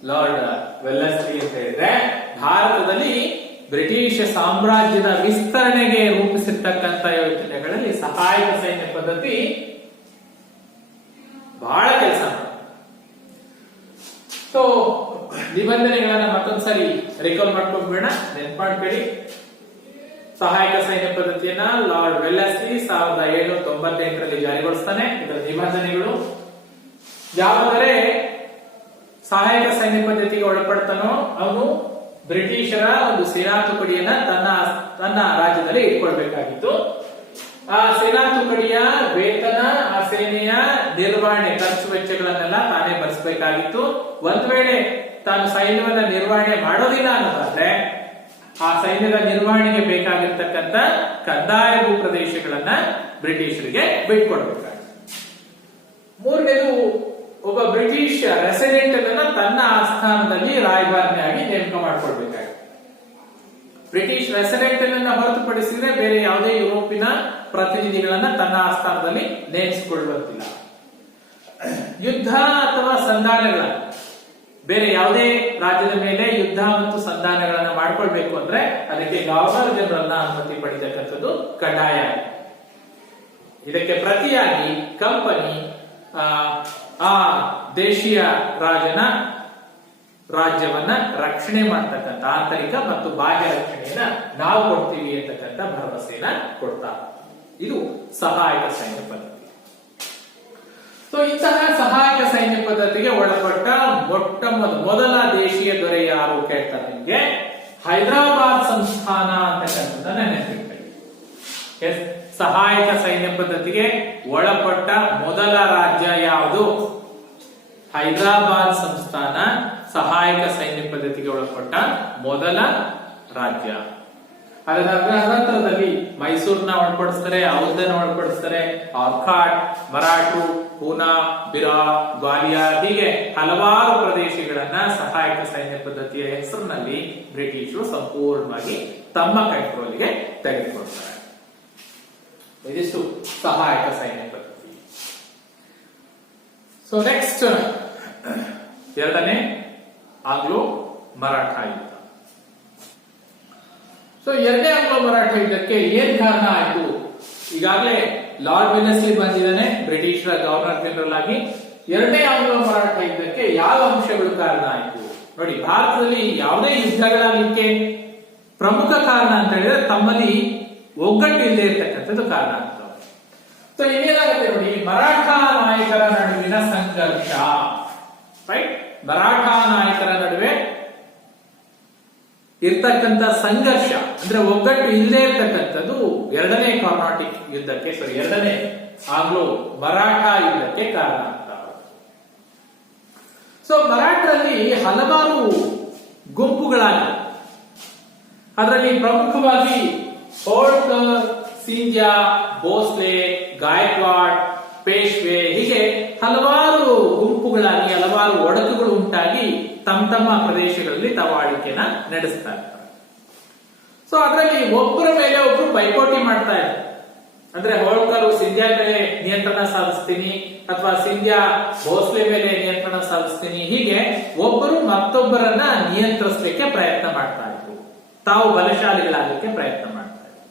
ಲಾರ್ಡ್ ವೆಲ್ಲಸ್ಲಿ ಅಂತ ಹೇಳಿದ್ರೆ, ಭಾರತದಲ್ಲಿ ಬ್ರಿಟಿಷ್ ಸಾಮ್ರಾಜ್ಯದ ವಿಸ್ತರಣೆಗೆ ರೂಪಿಸಿರ್ತಕ್ಕಂಥ ಯೋಜನೆಗಳಲ್ಲಿ ಸಹಾಯಕ ಸೈನ್ಯ ಪದ್ಧತಿ ಬಹಳ ಕೆಲಸ ಮಾಡಿ. ಸೊ ನಿಬಂಧನೆಗಳನ್ನ ಮತ್ತೊಂದ್ಸರಿ ರಿಕಾಲ್ ಮಾಡ್ಕೊಂಡ್ಬೇಡ, ನೆನ್ಪು ಮಾಡ್ಬೇಡಿ. ಸಹಾಯಕ ಸೈನ್ಯ ಪದ್ಧತಿಯನ್ನ ಲಾರ್ಡ್ ವೆಲ್ಲಸ್ಲಿ 1798ರಲ್ಲಿ ಜಾರಿಗೊಳಿಸ್ತಾನೆ. ಇದರ ನಿಬಂಧನೆಗಳು ಯಾವಾಗಲೇ ಸಹಾಯಕ ಸೈನ್ಯ ಪದ್ಧತಿಗೆ ಒಳಪಡ್ತಾನೋ ಅವನು ಬ್ರಿಟಿಷರ ಒಂದು ಸೇನಾ ತುಕಡಿಯನ್ನ ತನ್ನ ರಾಜ್ಯದಲ್ಲಿ ಇಟ್ಕೊಳ್ಬೇಕಾಗಿತ್ತು. ಆ ಸೇನಾ ತುಕಡಿಯ ವೇತನ, ಆ ಸೇನೆಯ ನಿರ್ವಹಣೆ, ಖರ್ಚು ವೆಚ್ಚಗಳನ್ನೆಲ್ಲ ತಾನೇ ಭರಿಸಬೇಕಾಗಿತ್ತು. ಒಂದ್ ವೇಳೆ ತಾನು ಸೈನ್ಯವನ್ನ ನಿರ್ವಹಣೆ ಮಾಡೋದಿಲ್ಲ ಅನ್ನೋದಾದ್ರೆ ಆ ಸೈನ್ಯದ ನಿರ್ವಹಣೆಗೆ ಬೇಕಾಗಿರ್ತಕ್ಕಂಥ ಕಂದಾಯ ಭೂ ಪ್ರದೇಶಗಳನ್ನ ಬ್ರಿಟಿಷರಿಗೆ ಬಿಟ್ಕೊಡ್ಬೇಕಾಗಿತ್ತು. ಮೂರನೇದು, ಒಬ್ಬ ಬ್ರಿಟಿಷ್ ರೆಸಿಡೆಂಟ್ ಅನ್ನ ತನ್ನ ಆಸ್ಥಾನದಲ್ಲಿ ರಾಯಭಾರಿಯಾಗಿ ನೇಮಕ ಮಾಡಿಕೊಳ್ಬೇಕಾಗಿತ್ತು. ಬ್ರಿಟಿಷ್ ರೆಸಿಡೆಂಟ್ ಅನ್ನ ಹೊರತುಪಡಿಸಿದ್ರೆ ಬೇರೆ ಯಾವುದೇ ಯುರೋಪಿನ ಪ್ರತಿನಿಧಿಗಳನ್ನ ತನ್ನ ಆಸ್ಥಾನದಲ್ಲಿ ನೇಮಿಸಿಕೊಳ್ಳುವಂತಿಲ್ಲ. ಯುದ್ಧ ಅಥವಾ ಸಂಧಾನಗಳ ಬೇರೆ ಯಾವುದೇ ರಾಜ್ಯದ ಮೇಲೆ ಯುದ್ಧ ಮತ್ತು ಸಂಧಾನಗಳನ್ನ ಮಾಡ್ಕೊಳ್ಬೇಕು ಅಂದ್ರೆ ಅದಕ್ಕೆ ಗವರ್ನರ್ ಜನರಲ್ ನ ಅನುಮತಿ ಪಡೆಯತಕ್ಕಂಥದ್ದು ಕಡ್ಡಾಯ. ಇದಕ್ಕೆ ಪ್ರತಿಯಾಗಿ ಕಂಪನಿ ಆ ದೇಶೀಯ ರಾಜನ ರಾಜ್ಯವನ್ನ ರಕ್ಷಣೆ ಮಾಡ್ತಕ್ಕಂಥ ಆಂತರಿಕ ಮತ್ತು ಬಾಹ್ಯ ರಕ್ಷಣೆಯನ್ನ ನಾವು ಕೊಡ್ತೀವಿ ಅಂತಕ್ಕಂಥ ಭರವಸೆಯನ್ನ ಕೊಡ್ತಾರೆ. ಇದು ಸಹಾಯಕ ಸೈನ್ಯ ಪದ್ಧತಿ. ಸೊ ಇಂತಹ ಸಹಾಯಕ ಸೈನ್ಯ ಪದ್ಧತಿಗೆ ಒಳಪಟ್ಟ ಮೊದಲ ದೇಶೀಯ ದೊರೆ ಯಾರು ಕೇಳ್ತಾರೆ ನಿಮ್ಗೆ, ಹೈದರಾಬಾದ್ ಸಂಸ್ಥಾನ ಅಂತಕ್ಕಂಥದ್ದನ್ನ ನೆನಪಿಟ್ಕೊಳ್ಳಿ. ಸಹಾಯಕ ಸೈನ್ಯ ಪದ್ಧತಿಗೆ ಒಳಪಟ್ಟ ಮೊದಲ ರಾಜ್ಯ ಯಾವುದು? ಹೈದರಾಬಾದ್ ಸಂಸ್ಥಾನ ಸಹಾಯಕ ಸೈನ್ಯ ಪದ್ಧತಿಗೆ ಒಳಪಟ್ಟ ಮೊದಲ ರಾಜ್ಯ. ಅದರ ನಂತರದಲ್ಲಿ ಮೈಸೂರನ್ನ ಒಳಪಡಿಸ್ತಾರೆ, ಔಧನ ಒಳಪಡಿಸ್ತಾರೆ, ಆರ್ಕಾಟ್, ಮರಾಠು, ಪೂನಾ, ಬಿರಾ, ಗ್ವಾಲಿಯರ್, ಹೀಗೆ ಹಲವಾರು ಪ್ರದೇಶಗಳನ್ನ ಸಹಾಯಕ ಸೈನ್ಯ ಪದ್ಧತಿಯ ಹೆಸರಿನಲ್ಲಿ ಬ್ರಿಟಿಷರು ಸಂಪೂರ್ಣವಾಗಿ ತಮ್ಮ ಕಂಟ್ರೋಲ್ಗೆ ತೆಗೆದುಕೊಳ್ತಾರೆ. ಇದಿಷ್ಟು ಸಹಾಯಕ ಸೈನ್ಯ ಪದ್ಧತಿ. ಸೊ ನೆಕ್ಸ್ಟ್, ಎರಡನೇ ಆಂಗ್ಲೋ ಮರಾಠ ಯುದ್ಧ. ಸೊ ಎರಡನೇ ಆಂಗ್ಲೋ ಮರಾಠ ಯುದ್ಧಕ್ಕೆ ಏನ್ ಕಾರಣ ಆಯ್ತು? ಈಗಾಗಲೇ ಲಾರ್ಡ್ ವೆಲ್ಲಸ್ಲಿ ಬಂದಿದ್ದಾನೆ ಬ್ರಿಟಿಷರ ಗವರ್ನರ್ ಜನರಲ್ ಆಗಿ. ಎರಡನೇ ಆಂಗ್ಲೋ ಮರಾಠ ಯುದ್ಧಕ್ಕೆ ಯಾವ ಅಂಶಗಳು ಕಾರಣ ಆಯ್ತು ನೋಡಿ, ಭಾರತದಲ್ಲಿ ಯಾವುದೇ ಯುದ್ಧಗಳಾಗಲಿಕ್ಕೆ ಪ್ರಮುಖ ಕಾರಣ ಅಂತ ಹೇಳಿದ್ರೆ ತಮ್ಮಲ್ಲಿ ಒಗ್ಗಟ್ಟು ಇಲ್ಲದೆ ಇರ್ತಕ್ಕಂಥದ್ದು ಕಾರಣ ಆಗ್ತದೆ. ಸೊ ಇನ್ನೇನಾಗುತ್ತೆ ನೋಡಿ, ಮರಾಠ ನಾಯಕರ ನಡುವಿನ ಸಂಘರ್ಷ, ರೈಟ್? ಮರಾಠ ನಾಯಕರ ನಡುವೆ ಇರ್ತಕ್ಕಂಥ ಸಂಘರ್ಷ ಅಂದ್ರೆ ಒಗ್ಗಟ್ಟು ಇಲ್ಲದೆ ಇರ್ತಕ್ಕಂಥದ್ದು ಎರಡನೇ ಕರ್ನಾಟಿಕ್ ಯುದ್ಧಕ್ಕೆ, ಎರಡನೇ ಆಂಗ್ಲೋ ಮರಾಠ ಯುದ್ಧಕ್ಕೆ ಕಾರಣ ಆಗ್ತದೆ. ಸೊ ಮರಾಠರಲ್ಲಿ ಹಲವಾರು ಗುಂಪುಗಳಾಗಿವೆ. ಅದರಲ್ಲಿ ಪ್ರಮುಖವಾಗಿ ಹೋಳ್ಕರ್, ಸಿಂಧ್ಯಾ, ಭೋಸ್ಲೆ, ಗಾಯಕ್ವಾಡ್, ಪೇಶ್ವೆ ಹೀಗೆ ಹಲವಾರು ಗುಂಪುಗಳಾಗಿ ಹಲವಾರು ಒಡಕುಗಳು ಉಂಟಾಗಿ ತಮ್ಮ ಪ್ರದೇಶಗಳಲ್ಲಿ ಆಳ್ವಿಕೆನ ನಡೆಸ್ತಾ ಇರ್ತಾರೆ. ಸೊ ಅದರಲ್ಲಿ ಒಬ್ಬರ ಮೇಲೆ ಒಬ್ರು ಪೈಪೋಟಿ ಮಾಡ್ತಾ ಇದ್ದಾರೆ. ಅಂದ್ರೆ ಹೋಳ್ಕರ್ ಸಿಂಧ್ಯಾ ಮೇಲೆ ನಿಯಂತ್ರಣ ಸಾಧಿಸ್ತೀನಿ ಅಥವಾ ಸಿಂಧ್ಯಾ ಭೋಸ್ಲೆ ಮೇಲೆ ನಿಯಂತ್ರಣ ಸಾಧಿಸ್ತೀನಿ, ಹೀಗೆ ಒಬ್ಬರು ಮತ್ತೊಬ್ಬರನ್ನ ನಿಯಂತ್ರಿಸಲಿಕ್ಕೆ ಪ್ರಯತ್ನ ಮಾಡ್ತಾ ಇದ್ರು, ತಾವು ಬಲಶಾಲಿಗಳಾಗಲಿಕ್ಕೆ ಪ್ರಯತ್ನ ಮಾಡ್ತಾ ಇದ್ರು.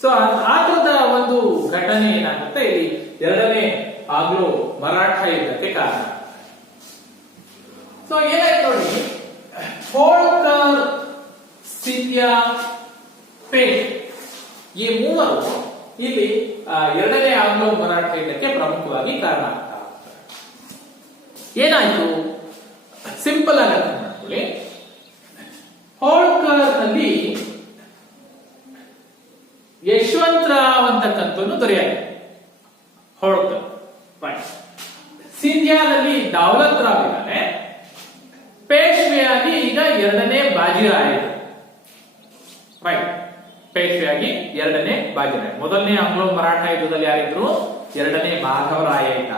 ಸೊ ಆ ತರದ ಒಂದು ಘಟನೆ ಏನಾಗುತ್ತೆ, ಇಲ್ಲಿ ಎರಡನೇ ಆಗ್ಲೋ ಮರಾಠ ಯುದ್ಧಕ್ಕೆ ಕಾರಣ. ಸೊ ಏನಾಯ್ತು ನೋಡಿ, ಹೋಳ್ಕರ್, ಸಿಂಧ್ಯಾ, ಪೇಶ್ ಈ ಮೂವರು ಇಲ್ಲಿ ಎರಡನೇ ಆಂಗ್ಲೋ ಮರಾಠ ಯುದ್ಧಕ್ಕೆ ಪ್ರಮುಖವಾಗಿ ಕಾರಣ ಆಗ್ತಾ ಹೋಗ್ತಾರೆ. ಏನಾಯ್ತು, ಸಿಂಪಲ್ ಆಗಿ ಅರ್ಥ ಮಾಡ್ಕೊಳ್ಳಿ. ಹೋಳ್ಕರ್ ನಲ್ಲಿ ಯಶವಂತರಾವ್ ಅಂತಕ್ಕಂಥದ್ದು ದೊರೆಯಾಗಿದೆ, ಹೋಳ್ಕರ್. ಸಿಂಧ್ಯಾದಲ್ಲಿ ದೌಲತ್ ರಾವ್ ಇದ್ದಾನೆ. ಪೇಶ್ವೆಯಾಗಿ ಈಗ ಎರಡನೇ ಬಾಜಿರಾಯ ಇದೆ. ರೈಟ್, ಪೇಶ್ವೆಯಾಗಿ ಎರಡನೇ ಬಾಜಿರಾಯ. ಮೊದಲನೇ ಆಂಗ್ಲೋ ಮರಾಠ ಯುದ್ಧದಲ್ಲಿ ಯಾರಿದ್ರು, ಎರಡನೇ ಮಾಧವರಾಯ ಇದ್ದ.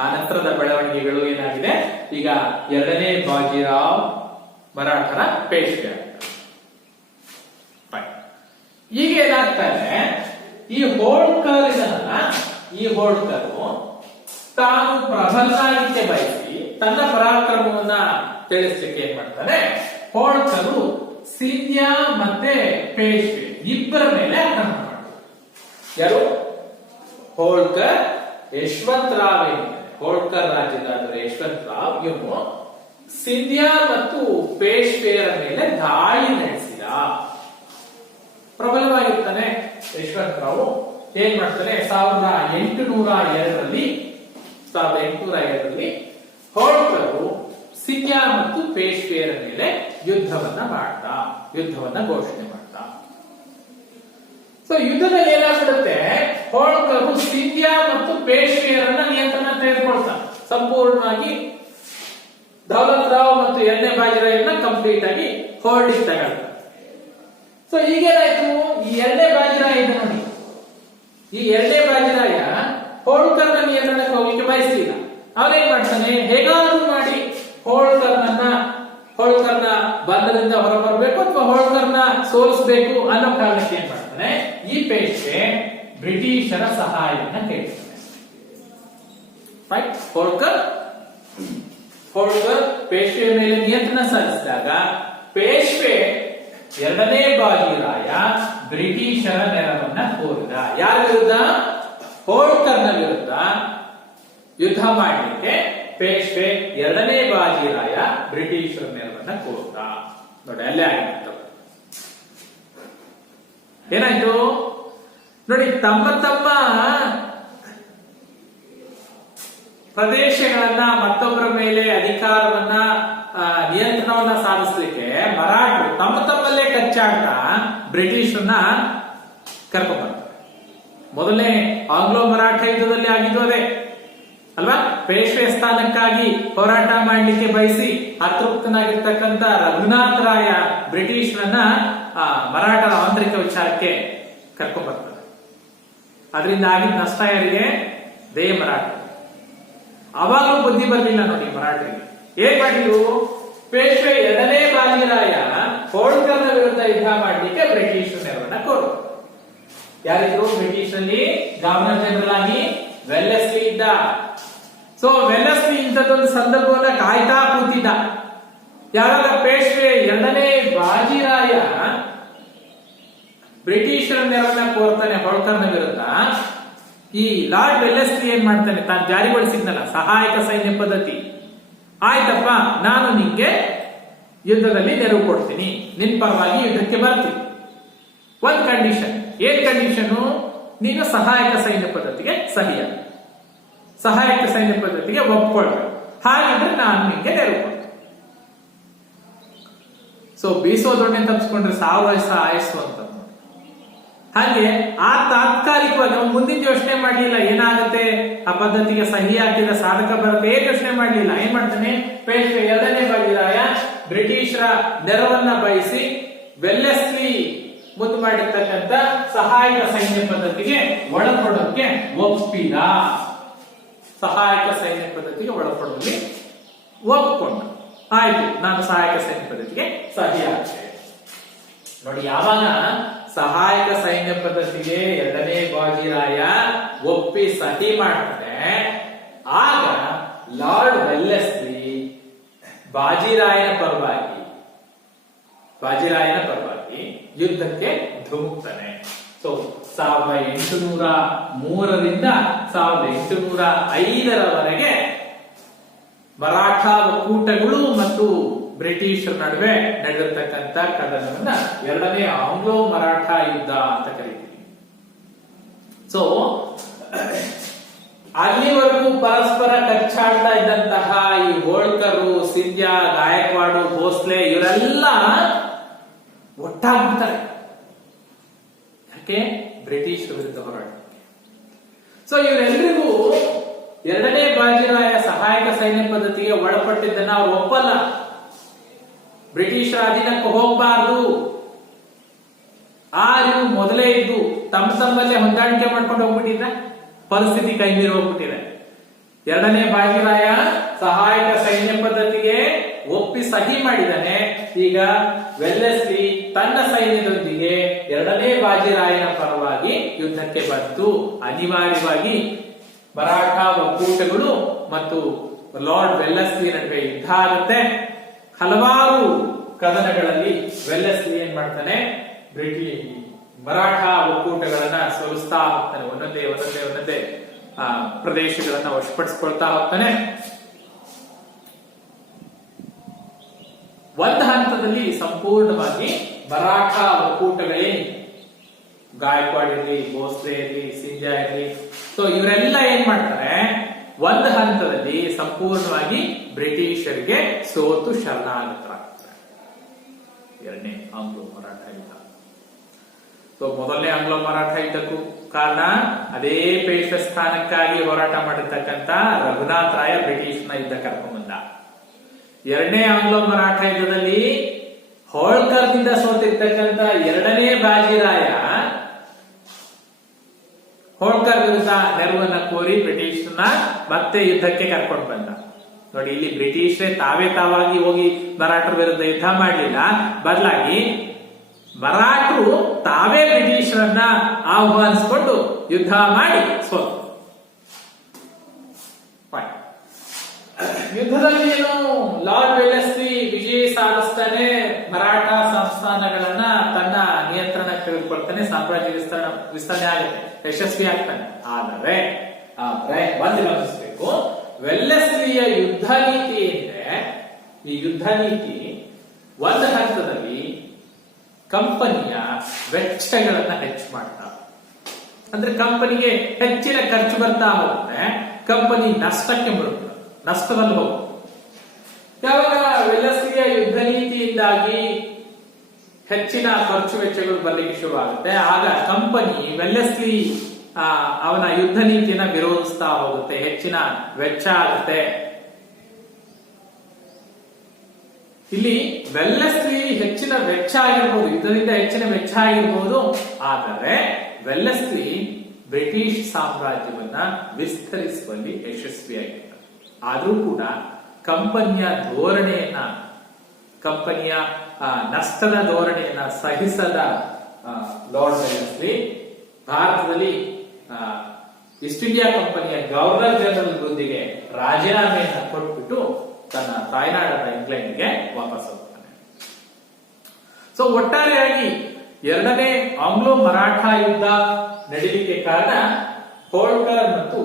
ಆ ನಂತರದ ಬೆಳವಣಿಗೆಗಳು ಏನಾಗಿದೆ, ಈಗ ಎರಡನೇ ಬಾಜಿರಾವ್ ಮರಾಠರ ಪೇಶ್ವೆ. ಈಗ ಏನಾಗ್ತಾರೆ, ಈ ಹೋಳ್ಕರ್ ಇದನ್ನ, ಈ ಹೋಳ್ಕರು ತಾನು ಪ್ರಬಲನಾಗಿಕ್ಕೆ ಬಯಸಿ ತನ್ನ ಪರಾಕ್ರಮವನ್ನ ತಿಳಿಸ್ಲಿಕ್ಕೆ ಏನ್ ಮಾಡ್ತಾನೆ, ಹೋಳ್ಕರು ಸಿಂಧ್ಯಾ ಮತ್ತೆ ಪೇಶ್ವೆ ಇಬ್ಬರ ಮೇಲೆ ಆಕ್ರಮಣ ಮಾಡ್ತಾರೆ. ಯಾರು, ಹೋಳ್ಕರ್, ಯಶವಂತರಾವ್ ಏನಿದೆ, ಹೋಳ್ಕರ್ ರಾಜ್ಯದ ಯಶವಂತರಾವ್ ಇವನು ಸಿಂಧ್ಯಾ ಮತ್ತು ಪೇಶ್ವೆಯರ ಮೇಲೆ ದಾಳಿ ನಡೆಸಿದ. ಪ್ರಬಲವಾಗಿರ್ತಾನೆ ಯಶವಂತರಾವ್. ಏನ್ ಮಾಡ್ತಾನೆ, 1802ರಲ್ಲಿ ಹೋಳ್ಕರು ಸಿಂಧ್ಯಾ ಮತ್ತು ಪೇಶ್ವೆಯರ ಮೇಲೆ ಯುದ್ಧವನ್ನ ಘೋಷಣೆ ಮಾಡ್ದ. ಸೊ ಯುದ್ಧದಲ್ಲಿ ಏನಾಗ್ಬಿಡುತ್ತೆ, ಹೋಳ್ಕರು ಸಿಂಧ್ಯಾ ಮತ್ತು ಪೇಶ್ವೆಯರನ್ನ ನಿಯಂತ್ರಣ ತೆಗೆದುಕೊಳ್ತಾರೆ ಸಂಪೂರ್ಣವಾಗಿ. ದೌಲತ್ ರಾವ್ ಮತ್ತು ಎರಡನೇ ಬಾಜಿರಾಯನ್ನ ಕಂಪ್ಲೀಟ್ ಆಗಿ ಹೋಲ್ಡಿಂಗ್ ತಗೊಳ್ತಾರೆ. ಸೊ ಈಗೇನಾಯ್ತು, ಈ ಎರಡನೇ ಬಾಜಿರಾಯ ಇದೆ ನೋಡಿ, ಈ ಎರಡನೇ ಬಾಜಿರಾಯ ಹೋಳ್ಕರ್ನ ನಿಯಂತ್ರಣಕ್ಕೆ ಹೋಗ್ಲಿಕ್ಕೆ ಬಯಸಲಿಲ್ಲ. ಅವನೇನ್ ಮಾಡ್ತಾನೆ, ಹೇಗಾದ್ರೂ ಮಾಡಿ ಹೋಳ್ಕರ್ನ ಬಂಧನದಿಂದ ಹೊರಬರಬೇಕು ಅಥವಾ ಹೋಳ್ಕರ್ನ ಸೋಲಿಸಬೇಕು ಅನ್ನೋ ಕಾರಣಕ್ಕೆ ಏನ್ ಮಾಡ್ತಾನೆ, ಈ ಪೇಶ್ವೆ ಬ್ರಿಟಿಷರ ಸಹಾಯವನ್ನ ಕೇಳ್ತಾನೆ. ಹೋಳ್ಕರ್ ಪೇಶ್ವೆ ಮೇಲೆ ನಿಯಂತ್ರಣ ಸಾಧಿಸಿದಾಗ ಪೇಶ್ವೆ ಎರಡನೇ ಬಾಜಿರಾಯ ಬ್ರಿಟಿಷರ ನೆರವನ್ನ ಕೋರಿದ. ಯಾರ ವಿರುದ್ಧ, ಹೋಳ್ಕರ್ನ ವಿರುದ್ಧ ಯುದ್ಧ ಮಾಡಲಿಕ್ಕೆ ಪೇಶ್ವೆ ಎರಡನೇ ಬಾಜಿರಾಯ ಬ್ರಿಟಿಷರ ನೆರವನ್ನ ಕೋರಿದ. ನೋಡಿ, ಅಲ್ಲೇ ಆಗಿತ್ತು. ಏನಾಯ್ತು ನೋಡಿ, ತಮ್ಮ ಪ್ರದೇಶಗಳನ್ನ ಮತ್ತೊಬ್ಬರ ಮೇಲೆ ಅಧಿಕಾರವನ್ನ ನಿಯಂತ್ರಣವನ್ನ ಸಾಧಿಸಲಿಕ್ಕೆ ಮರಾಠರು ತಮ್ಮಲ್ಲೇ ಕಚ್ಚಾಡ್ತಾ ಬ್ರಿಟಿಷರನ್ನ ಕರ್ಕೊಂಡ್ಬರ್ತಾರೆ. ಮೊದಲನೇ ಆಂಗ್ಲೋ ಮರಾಠ ಯುದ್ಧದಲ್ಲಿ ಆಗಿದ್ದು ಅದೇ ಅಲ್ವಾ. ಪೇಶ್ವೆ ಸ್ಥಾನಕ್ಕಾಗಿ ಹೋರಾಟ ಮಾಡಲಿಕ್ಕೆ ಬಯಸಿ ಅತೃಪ್ತನಾಗಿರ್ತಕ್ಕಂಥ ರಘುನಾಥ್ ರಾಯ ಬ್ರಿಟಿಷರನ್ನ ಮರಾಠರ ಆಂತರಿಕ ವಿಚಾರಕ್ಕೆ ಕರ್ಕೊಂಡ್ಬರ್ತಾರೆ. ಅದರಿಂದ ಆಗಿದ್ದ ನಷ್ಟ ಯಾರಿಗೆ, ಮರಾಠ. ಅವಾಗಲೂ ಬುದ್ಧಿ ಬರಲಿಲ್ಲ ನೋಡಿ ಮರಾಠರಿಗೆ. ಏನ್ ಮಾಡಿದ್ರು, ಪೇಶ್ವೆ ಎರಡನೇ ಬಾಜಿರಾಯ ಹೋಳ್ಕರ್ನ ವಿರುದ್ಧ ಯುದ್ಧ ಮಾಡಲಿಕ್ಕೆ ಬ್ರಿಟಿಷರ ನೆರವನ್ನ ಕೋರು. ಯಾರಿದ್ರು ಬ್ರಿಟಿಷ್ ನಲ್ಲಿ ಗವರ್ನರ್ ಜನರಲ್ ಆಗಿ ವೆಲ್ಲೆಸ್ಲಿ ಇದ್ದ. ಸೊ ವೆಲ್ಲೆಸ್ಲಿ ಇಂಥದ್ದೊಂದು ಸಂದರ್ಭವನ್ನ ಕಾಯ್ತಾ ಕೂತಿದ್ದ. ಯಾವಾಗ ಪೇಶ್ವೆ ಎರಡನೇ ಬಾಜಿರಾಯ ಬ್ರಿಟಿಷರ ನೆರವನ್ನ ಕೋರ್ತಾನೆ ಹೋಳ್ಕರ್ನ ವಿರುದ್ಧ, ಈ ಲಾರ್ಡ್ ವೆಲ್ಲೆಸ್ಲಿ ಏನ್ ಮಾಡ್ತಾನೆ, ತಾನು ಜಾರಿಗೊಳಿಸಿದ್ನಲ್ಲ ಸಹಾಯಕ ಸೈನ್ಯ ಪದ್ಧತಿ, ಆಯ್ತಪ್ಪ ನಾನು ನಿಂಗೆ ಯುದ್ಧದಲ್ಲಿ ನೆರವು ಕೊಡ್ತೀನಿ, ನಿನ್ ಪರವಾಗಿ ಯುದ್ಧಕ್ಕೆ ಬರ್ತೀನಿ. ಒಂದ್ ಕಂಡೀಷನ್. ಏನ್ ಕಂಡೀಷನು? ನೀನು ಸಹಾಯಕ ಸೈನ್ಯ ಪದ್ಧತಿಗೆ ಸಹಿಯಾಗಿ, ಸಹಾಯಕ ಸೈನ್ಯ ಪದ್ಧತಿಗೆ ಒಪ್ಕೊಳ್ಬೇಕು. ಹಾಗಿದ್ರೆ ನಾನು ನಿಂಗೆ ನೆರವು ಕೊಡ್ತೀನಿ. ಸೊ ಬೀಸೋ ದೊಣ್ಣೆ ತಪ್ಪಿಸ್ಕೊಂಡ್ರೆ 1000 ವರ್ಷ ಆಯಸ್ಸು ಅಂತ. ಹಾಗೆ ಆ ತಾತ್ಕಾಲಿಕವಾಗಿ ಅವ್ನು ಮುಂದಿನ ಯೋಚನೆ ಮಾಡ್ಲಿಲ್ಲ, ಏನಾಗುತ್ತೆ ಆ ಪದ್ಧತಿಗೆ ಸಹಿ ಹಾಕಿದ ಸಾಧಕ ಬರುತ್ತೆ, ಏನ್ ಯೋಚನೆ ಮಾಡ್ಲಿಲ್ಲ. ಏನ್ ಮಾಡ್ತಾನೆ? ಪೇಶ್ವೆ ಎರಡನೇ ಬಾಜಿರಾಯ ಬ್ರಿಟಿಷರ ನೆರವನ್ನ ಬಯಸಿ ವೆಲ್ಲೆಸ್ಲಿ ಮುದ್ದು ಮಾಡಿರ್ತಕ್ಕಂಥ ಸಹಾಯಕ ಸೈನ್ಯ ಪದ್ಧತಿಗೆ ಒಳಪಡೋಕೆ ಒಪ್ಪಿದ. ಸಹಾಯಕ ಸೈನ್ಯ ಪದ್ಧತಿಗೆ ಒಳಪಡುವಲ್ಲಿ ಒಪ್ಕೊಂಡ. ಆಯ್ತು, ನಾನು ಸಹಾಯಕ ಸೈನ್ಯ ಪದ್ಧತಿಗೆ ಸಹಿ ಹಾಕ್ತೇನೆ. ನೋಡಿ, ಯಾವಾಗ ಸಹಾಯಕ ಸೈನ್ಯ ಪದ್ಧತಿಗೆ ಎರಡನೇ ಬಾಜಿರಾಯ ಒಪ್ಪಿ ಸಹಿ ಮಾಡ್ತಾರೆ, ಆಗ ಲಾರ್ಡ್ ವೆಲ್ಲೆಸ್ಲಿ ಬಾಜಿರಾಯನ ಪರವಾಗಿ ಯುದ್ಧಕ್ಕೆ ಧುಮುಕ್ತಾನೆ. ಸೊ 1803ರಿಂದ 1805ರವರೆಗೆ ಮರಾಠ ಒಕ್ಕೂಟಗಳು ಮತ್ತು ಬ್ರಿಟಿಷರ ನಡುವೆ ನಡೆದಿರ್ತಕ್ಕಂಥ ಕದನವನ್ನ ಎರಡನೇ ಆಂಗ್ಲೋ ಮರಾಠ ಯುದ್ಧ ಅಂತ ಕರೀತೀವಿ. ಸೊ ಅಲ್ಲಿವರೆಗೂ ಪರಸ್ಪರ ಕಚ್ಚಾಡ್ತಾ ಇದ್ದಂತಹ ಈ ಹೋಳ್ಕರು, ಸಿಂಧ್ಯಾ, ಗಾಯಕ್ವಾಡು, ಭೋಸ್ಲೆ ಇವರೆಲ್ಲ ಒಟ್ಟಾಗ್ಬಿಡ್ತಾರೆ. ಯಾಕೆ? ಬ್ರಿಟಿಷ್ ವಿರುದ್ಧ ಹೋರಾಟಕ್ಕೆ. ಸೊ ಇವರೆಲ್ಲರಿಗೂ ಎರಡನೇ ಬಾಜಿರಾಯ ಸಹಾಯಕ ಸೈನ್ಯ ಪದ್ಧತಿಗೆ ಒಳಪಟ್ಟಿದ್ದನ್ನ ಅವ್ರು ಒಪ್ಪಲ್ಲ. ಬ್ರಿಟಿಷರ ಅಧೀನಕ್ಕೆ ಹೋಗಬಾರ್ದು, ಆ ಅರಿವು ಮೊದಲೇ ಇದ್ದು ತಮ್ಮಲ್ಲೇ ಹೊಂದಾಣಿಕೆ ಮಾಡ್ಕೊಂಡು ಹೋಗ್ಬಿಟ್ಟಿದ್ರೆ ಪರಿಸ್ಥಿತಿ ಕೈ ಮೀರಿ ಹೋಗ್ಬಿಟ್ಟಿದೆ. ಎರಡನೇ ಬಾಜಿರಾಯ ಸಹಾಯಕ ಸೈನ್ಯ ಪದ್ಧತಿಗೆ ಒಪ್ಪಿ ಸಹಿ ಮಾಡಿದಾನೆ. ಈಗ ವೆಲ್ಲೆಸ್ಲಿ ತನ್ನ ಸೈನ್ಯದೊಂದಿಗೆ ಎರಡನೇ ಬಾಜಿರಾಯನ ಪರವಾಗಿ ಯುದ್ಧಕ್ಕೆ ಬಂತು. ಅನಿವಾರ್ಯವಾಗಿ ಮರಾಠ ಒಕ್ಕೂಟಗಳು ಮತ್ತು ಲಾರ್ಡ್ ವೆಲ್ಲೆಸ್ಲಿ ನಡುವೆ ಯುದ್ಧ ಆಗುತ್ತೆ. ಹಲವಾರು ಕದನಗಳಲ್ಲಿ ವೆಲ್ಲೆಸ್ಲಿ ಏನ್ ಮಾಡ್ತಾನೆ? ಮರಾಠ ಒಕ್ಕೂಟಗಳನ್ನ ಸೋಲಿಸ್ತಾ ಹೋಗ್ತಾನೆ. ಒಂದೊಂದೇ ಪ್ರದೇಶಗಳನ್ನ ವಶಪಡಿಸಿಕೊಳ್ತಾ ಹೋಗ್ತಾನೆ. ಒಂದು ಹಂತದಲ್ಲಿ ಸಂಪೂರ್ಣವಾಗಿ ಮರಾಠ ಒಕ್ಕೂಟಗಳೇ, ಗಾಯಕ್ವಾಡ್ ಇರಲಿ, ಭೋಸ್ಲೆ ಇರಲಿ, ಸಿಂಧ್ಯಾ ಇರಲಿ, ಸೊ ಇವರೆಲ್ಲ ಏನ್ ಮಾಡ್ತಾರೆ? ಒಂದು ಹಂತದಲ್ಲಿ ಸಂಪೂರ್ಣವಾಗಿ ಬ್ರಿಟಿಷರಿಗೆ ಸೋತು ಶರಣಾಗತರಾಗ್ತಾರೆ. ಎರಡನೇ ಆಂಗ್ಲೋ ಮರಾಠ ಯುದ್ಧ. ಸೊ ಮೊದಲನೇ ಆಂಗ್ಲೋ ಮರಾಠ ಯುದ್ಧಕ್ಕೂ ಕಾರಣ ಅದೇ ಪೇಶ್ವೆ ಸ್ಥಾನಕ್ಕಾಗಿ ಹೋರಾಟ ಮಾಡಿರ್ತಕ್ಕಂಥ ರಘುನಾಥ್ ರಾಯ ಬ್ರಿಟಿಷ್ನ ಯುದ್ಧ ಕರ್ಕೊಂಡ್ ಬಂದ. ಎರಡನೇ ಆಂಗ್ಲೋ ಮರಾಠ ಯುದ್ಧದಲ್ಲಿ ಹೋಳ್ಕರ್ನಿಂದ ಸೋತಿರ್ತಕ್ಕಂಥ ಎರಡನೇ ಬಾಜಿರಾಯ ಹೋಳ್ಕರ್ ವಿರುದ್ಧ ನೆರವನ್ನ ಕೋರಿ ಬ್ರಿಟಿಷ್ನ ಮತ್ತೆ ಯುದ್ಧಕ್ಕೆ ಕರ್ಕೊಂಡು ಬಂದ. ನೋಡಿ, ಇಲ್ಲಿ ಬ್ರಿಟಿಷರೇ ತಾವಾಗಿ ಹೋಗಿ ಮರಾಠರ ವಿರುದ್ಧ ಯುದ್ಧ ಮಾಡಲಿಲ್ಲ, ಬದಲಾಗಿ ಮರಾಠರು ತಾವೇ ಬ್ರಿಟಿಷರನ್ನ ಆಹ್ವಾನಿಸಿಕೊಂಡು ಯುದ್ಧ ಮಾಡಿ ಸೋತು. ಯುದ್ಧದಲ್ಲಿ ಏನು ಲಾರ್ಡ್ ವೆಲ್ಲೆಸ್ಲಿ ವಿಜಯ ಸಾಧಿಸ್ತಾನೆ, ಮರಾಠ ಸಂಸ್ಥಾನಗಳನ್ನ ತನ್ನ ನಿಯಂತ್ರಣಕ್ಕೆ ತೆಗೆದುಕೊಳ್ತಾನೆ, ಸಾಮ್ರಾಜ್ಯ ವಿಸ್ತರಣೆ ಆಗುತ್ತೆ, ಯಶಸ್ವಿ ಆಗ್ತಾನೆ. ಆದರೆ ಒಂದು ಗಮನಿಸಬೇಕು, ವೆಲ್ಲೆಸ್ಲಿಯ ಯುದ್ಧ ನೀತಿ ಏನಿದೆ, ಈ ಯುದ್ಧ ನೀತಿ ಒಂದು ಹಂತದಲ್ಲಿ ಕಂಪನಿಯ ವೆಚ್ಚಗಳನ್ನ ಹೆಚ್ಚು ಮಾಡ್ತಾ, ಅಂದ್ರೆ ಕಂಪನಿಗೆ ಹೆಚ್ಚಿನ ಖರ್ಚು ಬರ್ತಾ ಹೋಗುತ್ತೆ, ಕಂಪನಿ ನಷ್ಟಕ್ಕೆ ಬರುತ್ತೆ, ನಷ್ಟದಲ್ಲಿ ಹೋಗುತ್ತೆ. ಯಾವಾಗ ವೆಲ್ಲೆಸ್ಲಿಯ ಯುದ್ಧ ನೀತಿಯಿಂದಾಗಿ ಹೆಚ್ಚಿನ ಖರ್ಚು ವೆಚ್ಚಗಳು ಬರ್ಲಿಕ್ಕೆ ಶುರುವಾಗುತ್ತೆ, ಆಗ ಕಂಪನಿ ವೆಲ್ಲೆಸ್ಲಿ ಅವನ ಯುದ್ಧ ನೀತಿಯನ್ನ ವಿರೋಧಿಸ್ತಾ ಹೋಗುತ್ತೆ, ಹೆಚ್ಚಿನ ವೆಚ್ಚ ಆಗುತ್ತೆ. ಇಲ್ಲಿ ವೆಲ್ಲೆಸ್ಲಿ ಹೆಚ್ಚಿನ ವೆಚ್ಚ ಆಗಿರ್ಬೋದು, ಯುದ್ಧದಿಂದ ಹೆಚ್ಚಿನ ವೆಚ್ಚ ಆಗಿರ್ಬೋದು, ಆದರೆ ವೆಲ್ಲೆಸ್ಲಿ ಬ್ರಿಟಿಷ್ ಸಾಮ್ರಾಜ್ಯವನ್ನ ವಿಸ್ತರಿಸುವಲ್ಲಿ ಯಶಸ್ವಿಯಾಗಿದ್ದಾರೆ. ಆದ್ರೂ ಕೂಡ ಕಂಪನಿಯ ನಷ್ಟದ ಧೋರಣೆಯನ್ನ ಸಹಿಸದ ಲಾರ್ಡ್ ವೆಲ್ಲೆಸ್ಲಿ ಭಾರತದಲ್ಲಿ ಈಸ್ಟ್ ಇಂಡಿಯಾ ಕಂಪನಿಯ ಗವರ್ನರ್ ಜನರಲ್ ಹುದ್ದೆಗೆ ರಾಜೀನಾಮೆಯನ್ನ ಕೊಟ್ಬಿಟ್ಟು ತನ್ನ ತಾಯ್ನಾಡಾದ ಇಂಗ್ಲೆಂಡ್ಗೆ ವಾಪಸ್ ಹೋಗ್ತಾನೆ. ಸೊ ಒಟ್ಟಾರೆಯಾಗಿ ಎರಡನೇ ಆಂಗ್ಲೋ ಮರಾಠ ಯುದ್ಧ ನಡೀಲಿಕ್ಕೆ ಕಾರಣ ಹೋಳ್ಕರ್ ಮತ್ತು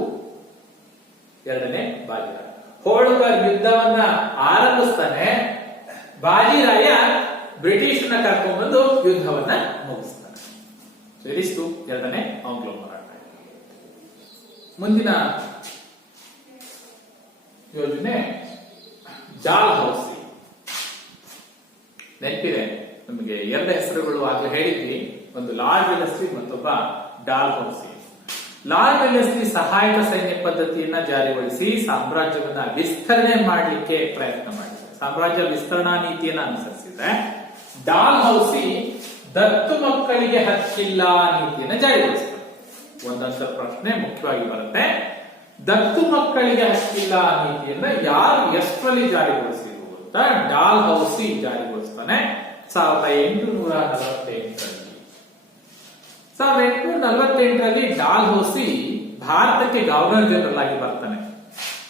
ಎರಡನೇ ಬಾಜಿರಾಯ. ಹೋಳ್ಕರ್ ಯುದ್ಧವನ್ನ ಆರಂಭಿಸ್ತಾನೆ, ಬಾಜಿರಾಯ ಬ್ರಿಟಿಷ್ನ ಕರ್ಕೊಂಡ್ಬಂದು ಯುದ್ಧವನ್ನ ಮುಗಿಸ್ತಾನೆ. ಇದಿಷ್ಟು ಎರಡನೇ ಆಂಗ್ಲೋ ಮರಾಠ. ಮುಂದಿನ ಯೋಜನೆ ಡಾಲ್ ಹೌಸಿ. ನೆನಪಿದೆ ನಮಗೆ ಎರಡು ಹೆಸರುಗಳು ಆಗ್ಲೇ ಹೇಳಿದ್ವಿ, ಒಂದು ಲಾರ್ಡ್ ವೆಲ್ಲೆಸ್ಲಿ ಮತ್ತೊಬ್ಬ ಡಾಲ್ ಹೌಸಿ. ಲಾರ್ಡ್ ವೆಲ್ಲೆಸ್ಲಿ ಸಹಾಯಕ ಸೈನ್ಯ ಪದ್ಧತಿಯನ್ನ ಜಾರಿಗೊಳಿಸಿ ಸಾಮ್ರಾಜ್ಯವನ್ನ ವಿಸ್ತರಣೆ ಮಾಡಲಿಕ್ಕೆ ಪ್ರಯತ್ನ ಮಾಡಿದ್ದಾರೆ, ಸಾಮ್ರಾಜ್ಯ ವಿಸ್ತರಣಾ ನೀತಿಯನ್ನ ಅನುಸರಿಸಿದ್ರೆ. ಡಾಲ್ ಹೌಸಿ ದತ್ತು ಮಕ್ಕಳಿಗೆ ಹಕ್ಕಿಲ್ಲ ನೀತಿಯನ್ನ ಜಾರಿಗೊಳಿಸಿದ್ದಾರೆ. ಒಂದಂತ ಪ್ರಶ್ನೆ ಮುಖ್ಯವಾಗಿ ಬರುತ್ತೆ, ದತ್ತು ಮಕ್ಕಳಿಗೆ ಹಕ್ಕಿಲ್ಲ ನೀತಿಯನ್ನ ಯಾರು ಎಷ್ಟರಲ್ಲಿ ಜಾರಿಗೊಳಿಸಿದ್ರು ಅಂತ ಡಾಲ್ ಹೌಸಿ ಜಾರಿಗೊಳಿಸ್ತಾನೆ 1848ರಲ್ಲಿ. 1848ರಲ್ಲಿ ಡಾಲ್ ಹೌಸಿ ಭಾರತಕ್ಕೆ ಗವರ್ನರ್ ಜನರಲ್ ಆಗಿ ಬರ್ತಾನೆ.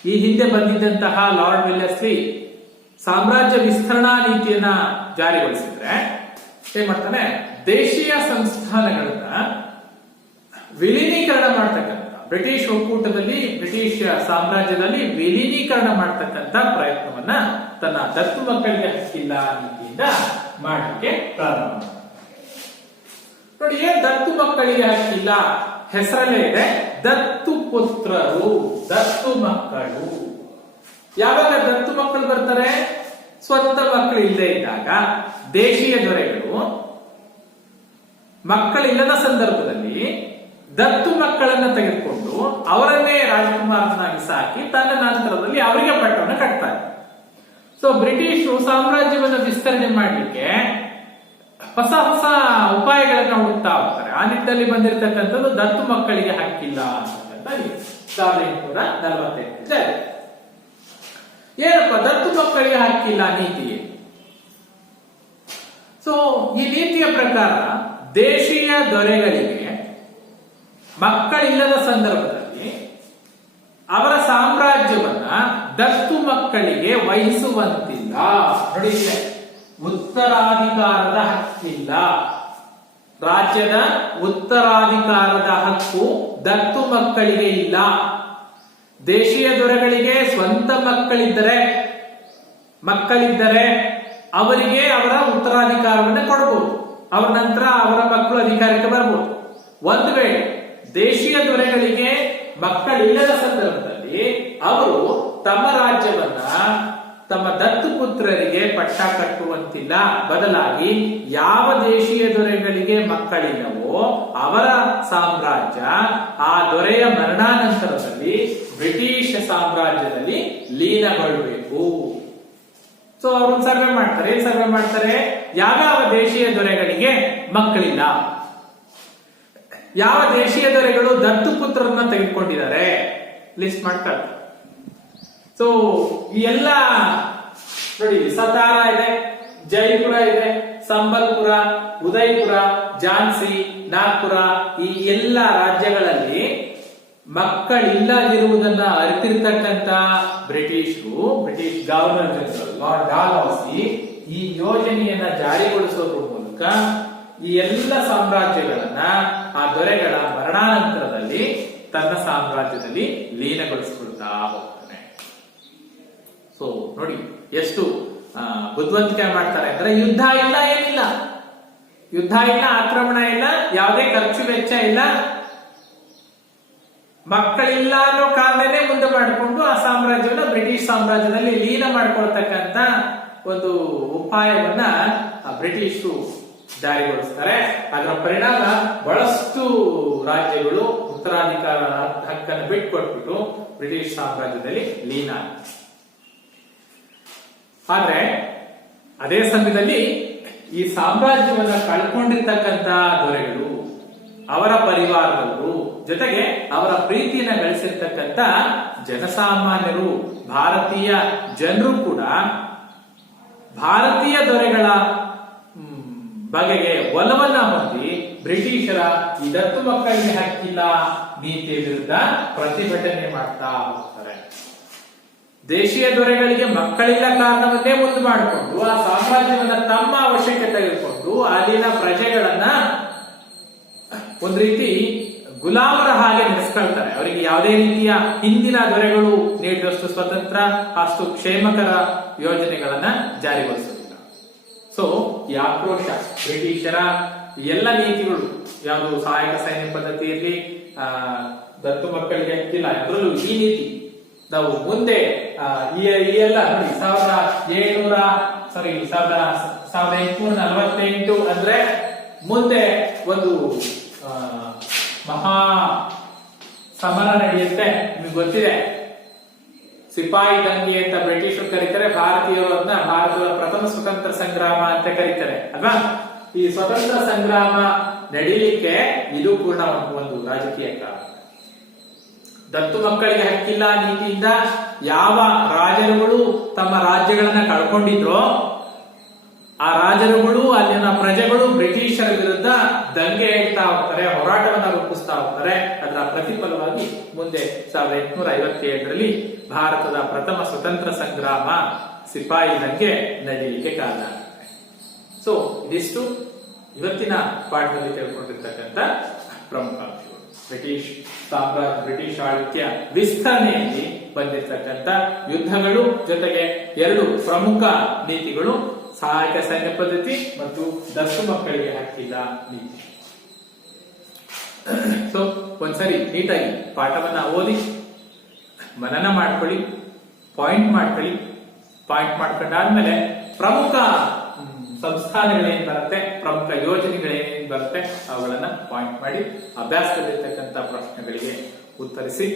ಈ ಹಿಂದೆ ಬಂದಿದ್ದಂತಹ ಲಾರ್ಡ್ ವೆಲ್ಲೆಸ್ಲಿ ಸಾಮ್ರಾಜ್ಯ ವಿಸ್ತರಣಾ ನೀತಿಯನ್ನ ಜಾರಿಗೊಳಿಸಿದ್ರೆ ಏನ್ ಮಾಡ್ತಾನೆ, ದೇಶೀಯ ಸಂಸ್ಥಾನಗಳನ್ನ ವಿಲೀನೀಕರಣ ಮಾಡ್ತಕ್ಕಂಥ, ಬ್ರಿಟಿಷ್ ಒಕ್ಕೂಟದಲ್ಲಿ ಬ್ರಿಟಿಷ್ ಸಾಮ್ರಾಜ್ಯದಲ್ಲಿ ವಿಲೀನೀಕರಣ ಮಾಡ್ತಕ್ಕಂಥ ಪ್ರಯತ್ನವನ್ನ ತನ್ನ ದತ್ತು ಮಕ್ಕಳಿಗೆ ಹಕ್ಕಿಲ್ಲ ನೀತಿಯಿಂದ ಮಾಡಲಿಕ್ಕೆ ಪ್ರಾರಂಭ ಮಾಡ್ತಾರೆ. ನೋಡಿ, ಏನ್ ದತ್ತು ಮಕ್ಕಳಿಗೆ ಹಕ್ಕಿಲ್ಲ, ಹೆಸರಲ್ಲೇ ಇದೆ ದತ್ತು ಪುತ್ರರು, ದತ್ತು ಮಕ್ಕಳು. ಯಾವಾಗ ದತ್ತು ಮಕ್ಕಳು ಬರ್ತಾರೆ, ಸ್ವಂತ ಮಕ್ಕಳು ಇಲ್ಲದೆ ಇದ್ದಾಗ ದೇಶೀಯ ದೊರೆಗಳು ಮಕ್ಕಳಿಲ್ಲದ ಸಂದರ್ಭದಲ್ಲಿ ದತ್ತು ಮಕ್ಕಳನ್ನ ತೆಗೆದುಕೊಂಡು ಅವರನ್ನೇ ರಾಜಕುಮಾರನಾಗಿ ಸಾಕಿ ತನ್ನ ನಂತರದಲ್ಲಿ ಅವರಿಗೆ ಪಟ್ಟವನ್ನು ಕಟ್ತಾರೆ. ಸೊ ಬ್ರಿಟಿಷರು ಸಾಮ್ರಾಜ್ಯವನ್ನು ವಿಸ್ತರಣೆ ಮಾಡಲಿಕ್ಕೆ ಹೊಸ ಹೊಸ ಉಪಾಯಗಳನ್ನ ಹುಡುಕ್ತಾ ಹೋಗ್ತಾರೆ. ಆ ನಿಟ್ಟಿನಲ್ಲಿ ಬಂದಿರತಕ್ಕಂಥದ್ದು ದತ್ತು ಮಕ್ಕಳಿಗೆ ಹಕ್ಕಿಲ್ಲ ಅಂತಕ್ಕಂಥ 1848 ಜಾರಿ. ಏನಪ್ಪ ದತ್ತು ಮಕ್ಕಳಿಗೆ ಹಕ್ಕಿಲ್ಲ ನೀತಿ? ಸೊ ಈ ನೀತಿಯ ಪ್ರಕಾರ ದೇಶೀಯ ದೊರೆಗಳಿಗೆ ಮಕ್ಕಳಿಲ್ಲದ ಸಂದರ್ಭದಲ್ಲಿ ಅವರ ಸಾಮ್ರಾಜ್ಯವನ್ನ ದತ್ತು ಮಕ್ಕಳಿಗೆ ವಹಿಸುವಂತಿಲ್ಲ. ನೋಡಿ, ಉತ್ತರಾಧಿಕಾರದ ಹಕ್ಕಿಲ್ಲ, ರಾಜ್ಯದ ಉತ್ತರಾಧಿಕಾರದ ಹಕ್ಕು ದತ್ತು ಮಕ್ಕಳಿಗೆ ಇಲ್ಲ. ದೇಶೀಯ ದೊರೆಗಳಿಗೆ ಸ್ವಂತ ಮಕ್ಕಳಿದ್ದರೆ ಅವರಿಗೆ ಅವರ ಉತ್ತರಾಧಿಕಾರವನ್ನು ಕೊಡಬಹುದು, ಅವರ ನಂತರ ಅವರ ಮಕ್ಕಳು ಅಧಿಕಾರಕ್ಕೆ ಬರಬಹುದು. ಒಂದು ವೇಳೆ ದೇಶೀಯ ದೊರೆಗಳಿಗೆ ಮಕ್ಕಳಿಲ್ಲದ ಸಂದರ್ಭದಲ್ಲಿ ಅವರು ತಮ್ಮ ರಾಜ್ಯವನ್ನ ತಮ್ಮ ದತ್ತು ಪುತ್ರರಿಗೆ ಪಟ್ಟ ಕಟ್ಟುವಂತಿಲ್ಲ. ಬದಲಾಗಿ ಯಾವ ದೇಶೀಯ ದೊರೆಗಳಿಗೆ ಮಕ್ಕಳಿಲ್ಲವೋ ಅವರ ಸಾಮ್ರಾಜ್ಯ ಆ ದೊರೆಯ ಮರಣಾನಂತರದಲ್ಲಿ ಬ್ರಿಟಿಷ್ ಸಾಮ್ರಾಜ್ಯದಲ್ಲಿ ಲೀನಗೊಳ್ಳಬೇಕು. ಸೊ ಅವರು ಸರ್ವೆ ಮಾಡ್ತಾರೆ, ಯಾವ ದೇಶೀಯ ದೊರೆಗಳಿಗೆ ಮಕ್ಕಳಿಲ್ಲ, ಯಾವ ದೇಶೀಯ ದೊರೆಗಳು ದತ್ತು ಪುತ್ರರನ್ನ ತೆಗೆದುಕೊಂಡಿದ್ದಾರೆ ಲಿಸ್ಟ್ ಮಾಡ್ತಾರೆ. ಸೊ ಈ ಎಲ್ಲ ನೋಡಿ, ಸತಾರಾ ಇದೆ, ಜೈಪುರ ಇದೆ, ಸಂಬಲ್ಪುರ, ಉದಯಪುರ, ಝಾನ್ಸಿ, ನಾಗ್ಪುರ, ಈ ಎಲ್ಲ ರಾಜ್ಯಗಳಲ್ಲಿ ಮಕ್ಕಳಿಲ್ಲದಿರುವುದನ್ನ ಅರಿತಿರ್ತಕ್ಕಂಥ British governor general Lord Dalhousie ಈ ಯೋಜನೆಯನ್ನ ಜಾರಿಗೊಳಿಸೋದ್ರ ಮೂಲಕ ಈ ಎಲ್ಲ ಸಾಮ್ರಾಜ್ಯಗಳನ್ನ ಆ ದೊರೆಗಳ ಮರಣಾನಂತರದಲ್ಲಿ ತನ್ನ ಸಾಮ್ರಾಜ್ಯದಲ್ಲಿ ಲೀನಗೊಳಿಸಿಕೊಳ್ತಾ ಹೋಗ್ತಾನೆ. ಸೊ ನೋಡಿ ಎಷ್ಟು ಬುದ್ಧಿವಂತಿಕೆ ಮಾಡ್ತಾರೆ ಅಂದ್ರೆ, ಯುದ್ಧ ಇಲ್ಲ, ಏನಿಲ್ಲ, ಯುದ್ಧ ಇಲ್ಲ, ಆಕ್ರಮಣ ಇಲ್ಲ, ಯಾವುದೇ ಖರ್ಚು ವೆಚ್ಚ ಇಲ್ಲ, ಮಕ್ಕಳಿಲ್ಲ ಅನ್ನೋ ಕಾರಣನೇ ಮುಂದೆ ಮಾಡಿಕೊಂಡು ಆ ಸಾಮ್ರಾಜ್ಯವನ್ನ ಬ್ರಿಟಿಷ್ ಸಾಮ್ರಾಜ್ಯದಲ್ಲಿ ಲೀನ ಮಾಡ್ಕೊಳ್ತಕ್ಕಂತ ಒಂದು ಉಪಾಯವನ್ನ ಬ್ರಿಟಿಷರು ಜಾರಿಗೊಳಿಸ್ತಾರೆ. ಅದರ ಪರಿಣಾಮ ಬಹಳಷ್ಟು ರಾಜ್ಯಗಳು ಉತ್ತರಾಧಿಕಾರ ಹಕ್ಕನ್ನು ಬಿಟ್ಕೊಟ್ಬಿಟ್ಟು ಬ್ರಿಟಿಷ್ ಸಾಮ್ರಾಜ್ಯದಲ್ಲಿ ಲೀನ. ಆದ್ರೆ ಅದೇ ಸಮಯದಲ್ಲಿ ಈ ಸಾಮ್ರಾಜ್ಯವನ್ನ ಕಳ್ಕೊಂಡಿರ್ತಕ್ಕಂತ ದೊರೆಗಳು, ಅವರ ಪರಿವಾರದವರು, ಜೊತೆಗೆ ಅವರ ಪ್ರೀತಿಯನ್ನ ಗಳಿಸಿರ್ತಕ್ಕಂಥ ಜನಸಾಮಾನ್ಯರು, ಭಾರತೀಯ ಜನರು ಕೂಡ ಭಾರತೀಯ ದೊರೆಗಳ ಬಗೆಗೆ ಒಲವನ್ನ ಹೊಂದಿ ಬ್ರಿಟಿಷರ ಈ ದತ್ತು ಮಕ್ಕಳಿಗೆ ಹಕ್ಕಿಲ್ಲ ನೀತಿಯ ವಿರುದ್ಧ ಪ್ರತಿಭಟನೆ ಮಾಡ್ತಾ ಹೋಗ್ತಾರೆ. ದೇಶೀಯ ದೊರೆಗಳಿಗೆ ಮಕ್ಕಳಿಲ್ಲ ಕಾರಣವನ್ನೇ ಮುಂದೆ ಮಾಡಿಕೊಂಡು ಆ ಸಾಮ್ರಾಜ್ಯವನ್ನ ತಮ್ಮ ಅವಶ್ಯಕತೆ ತೆಗೆದುಕೊಂಡು ಅಲ್ಲಿನ ಪ್ರಜೆಗಳನ್ನ ಒಂದು ರೀತಿ ಗುಲಾಮರ ಹಾಗೆ ನಡೆಸ್ಕೊಳ್ತಾರೆ. ಅವರಿಗೆ ಯಾವುದೇ ರೀತಿಯ ಹಿಂದಿನ ದೊರೆಗಳು ನೀಡಿದಷ್ಟು ಸ್ವತಂತ್ರ, ಅಷ್ಟು ಕ್ಷೇಮಕರ ಯೋಜನೆಗಳನ್ನ ಜಾರಿಗೊಳಿಸುತ್ತಿಲ್ಲ. ಸೊ ಈ ಆಕ್ರೋಶ ಬ್ರಿಟಿಷರ ಎಲ್ಲ ನೀತಿಗಳು, ಯಾವುದು ಸಹಾಯಕ ಸೈನ್ಯ ಪದ್ಧತಿ ಇರಲಿ, ದತ್ತು ಮಕ್ಕಳಿಗೆ ಹಕ್ಕಿಲ್ಲ, ಅದರಲ್ಲೂ ಈ ನೀತಿ ನಾವು ಮುಂದೆ ಈ ಎಲ್ಲ ನೋಡಿ 1848 ಅಂದ್ರೆ ಮುಂದೆ ಒಂದು ಮಹಾ ಸಮರ ನಡೆಯುತ್ತೆ. ನಿಮ್ಗೆ ಗೊತ್ತಿದೆ, ಸಿಪಾಯಿ ದಂಗೆ ಅಂತ ಬ್ರಿಟಿಷರು ಕರೀತಾರೆ, ಭಾರತೀಯರು ಅದನ್ನ ಭಾರತದ ಪ್ರಥಮ ಸ್ವತಂತ್ರ ಸಂಗ್ರಾಮ ಅಂತ ಕರೀತಾರೆ ಅಲ್ವಾ. ಈ ಸ್ವತಂತ್ರ ಸಂಗ್ರಾಮ ನಡೀಲಿಕ್ಕೆ ಇದು ಪೂರ್ಣ ಒಂದು ರಾಜಕೀಯ ಕಾರಣ. ದತ್ತು ಮಕ್ಕಳಿಗೆ ಹಕ್ಕಿಲ್ಲ ನೀತಿಯಿಂದ ಯಾವ ರಾಜರುಗಳು ತಮ್ಮ ರಾಜ್ಯಗಳನ್ನ ಕಳ್ಕೊಂಡಿದ್ರೋ ಆ ರಾಜರುಗಳು, ಅಲ್ಲಿನ ಪ್ರಜೆಗಳು ಬ್ರಿಟಿಷರ ವಿರುದ್ಧ ದಂಗೆ ಹೇಳ್ತಾ ಹೋಗ್ತಾರೆ, ಹೋರಾಟವನ್ನ ರೂಪಿಸ್ತಾ ಹೋಗ್ತಾರೆ. ಅದರ ಪ್ರತಿಫಲವಾಗಿ ಮುಂದೆ 1857ರಲ್ಲಿ ಭಾರತದ ಪ್ರಥಮ ಸ್ವತಂತ್ರ ಸಂಗ್ರಾಮ ಸಿಪಾಯಿ ದಂಗೆ ನಡೀಲಿಕ್ಕೆ ಕಾರಣ ಆಗುತ್ತೆ. ಸೊ ಇದಿಷ್ಟು ಇವತ್ತಿನ ಪಾಠದಲ್ಲಿ ತಿಳ್ಕೊಂಡಿರ್ತಕ್ಕಂಥ ಪ್ರಮುಖ ಅಂಶಗಳು. ಬ್ರಿಟಿಷ್ ಆಳ್ವಿಕೆಯ ವಿಸ್ತರಣೆಯಲ್ಲಿ ಬಂದಿರತಕ್ಕಂಥ ಯುದ್ಧಗಳು, ಜೊತೆಗೆ 2 ಪ್ರಮುಖ ನೀತಿಗಳು, ಸಹಾಯಕ ಸೈನ್ಯ ಪದ್ಧತಿ ಮತ್ತು ದತ್ತು ಮಕ್ಕಳಿಗೆ ಹಕ್ಕಿಲ್ಲ ನೀತಿ. ಸೊ ಒಂದ್ಸರಿ ನೀಟಾಗಿ ಪಾಠವನ್ನ ಓದಿ ಮನನ ಮಾಡ್ಕೊಳ್ಳಿ, ಪಾಯಿಂಟ್ ಮಾಡ್ಕೊಂಡಾದ್ಮೇಲೆ ಪ್ರಮುಖ ಸಂಸ್ಥಾನಗಳೇನ್ ಬರುತ್ತೆ, ಪ್ರಮುಖ ಯೋಜನೆಗಳೇನೇನ್ ಬರುತ್ತೆ ಅವುಗಳನ್ನ ಪಾಯಿಂಟ್ ಮಾಡಿ ಅಭ್ಯಾಸದಲ್ಲಿರ್ತಕ್ಕಂಥ ಪ್ರಶ್ನೆಗಳಿಗೆ ಉತ್ತರಿಸಿ.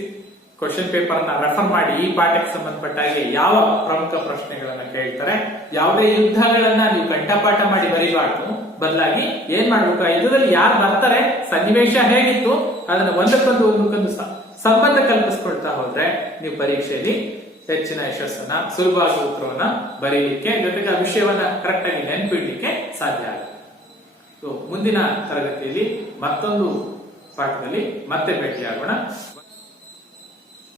ಕ್ವಶನ್ ಪೇಪರ್ ನ ರೆಫರ್ ಮಾಡಿ ಈ ಪಾಠಕ್ಕೆ ಸಂಬಂಧಪಟ್ಟ ಹಾಗೆ ಯಾವ ಪ್ರಮುಖ ಪ್ರಶ್ನೆಗಳನ್ನ ಕೇಳ್ತಾರೆ. ಯಾವುದೇ ಯುದ್ಧಗಳನ್ನ ನೀವು ಕಂಠಪಾಠ ಮಾಡಿ ಬರೀಬಾರ್ದು, ಬದಲಾಗಿ ಏನ್ ಮಾಡ್ಬೇಕು, ಆ ಯುದ್ಧದಲ್ಲಿ ಯಾರು ಬರ್ತಾರೆ, ಸನ್ನಿವೇಶ ಹೇಗಿತ್ತು, ಅದನ್ನ ಒಂದಕ್ಕೊಂದು ಸಂಬಂಧ ಕಲ್ಪಿಸ್ಕೊಳ್ತಾ ಹೋದ್ರೆ ನೀವು ಪರೀಕ್ಷೆಯಲ್ಲಿ ಹೆಚ್ಚಿನ ಯಶಸ್ಸನ್ನ, ಸುಲಭವಾಗಿ ಉತ್ತರವನ್ನ ಬರೀಲಿಕ್ಕೆ, ಜೊತೆಗೆ ಆ ವಿಷಯವನ್ನ ಕರೆಕ್ಟ್ ಆಗಿ ನೆನ್ಪಿಡ್ಲಿಕ್ಕೆ ಸಾಧ್ಯ ಆಗುತ್ತೆ. ಮುಂದಿನ ತರಗತಿಯಲ್ಲಿ ಮತ್ತೊಂದು ಪಾಠದಲ್ಲಿ ಮತ್ತೆ ಭೇಟಿಯಾಗೋಣ.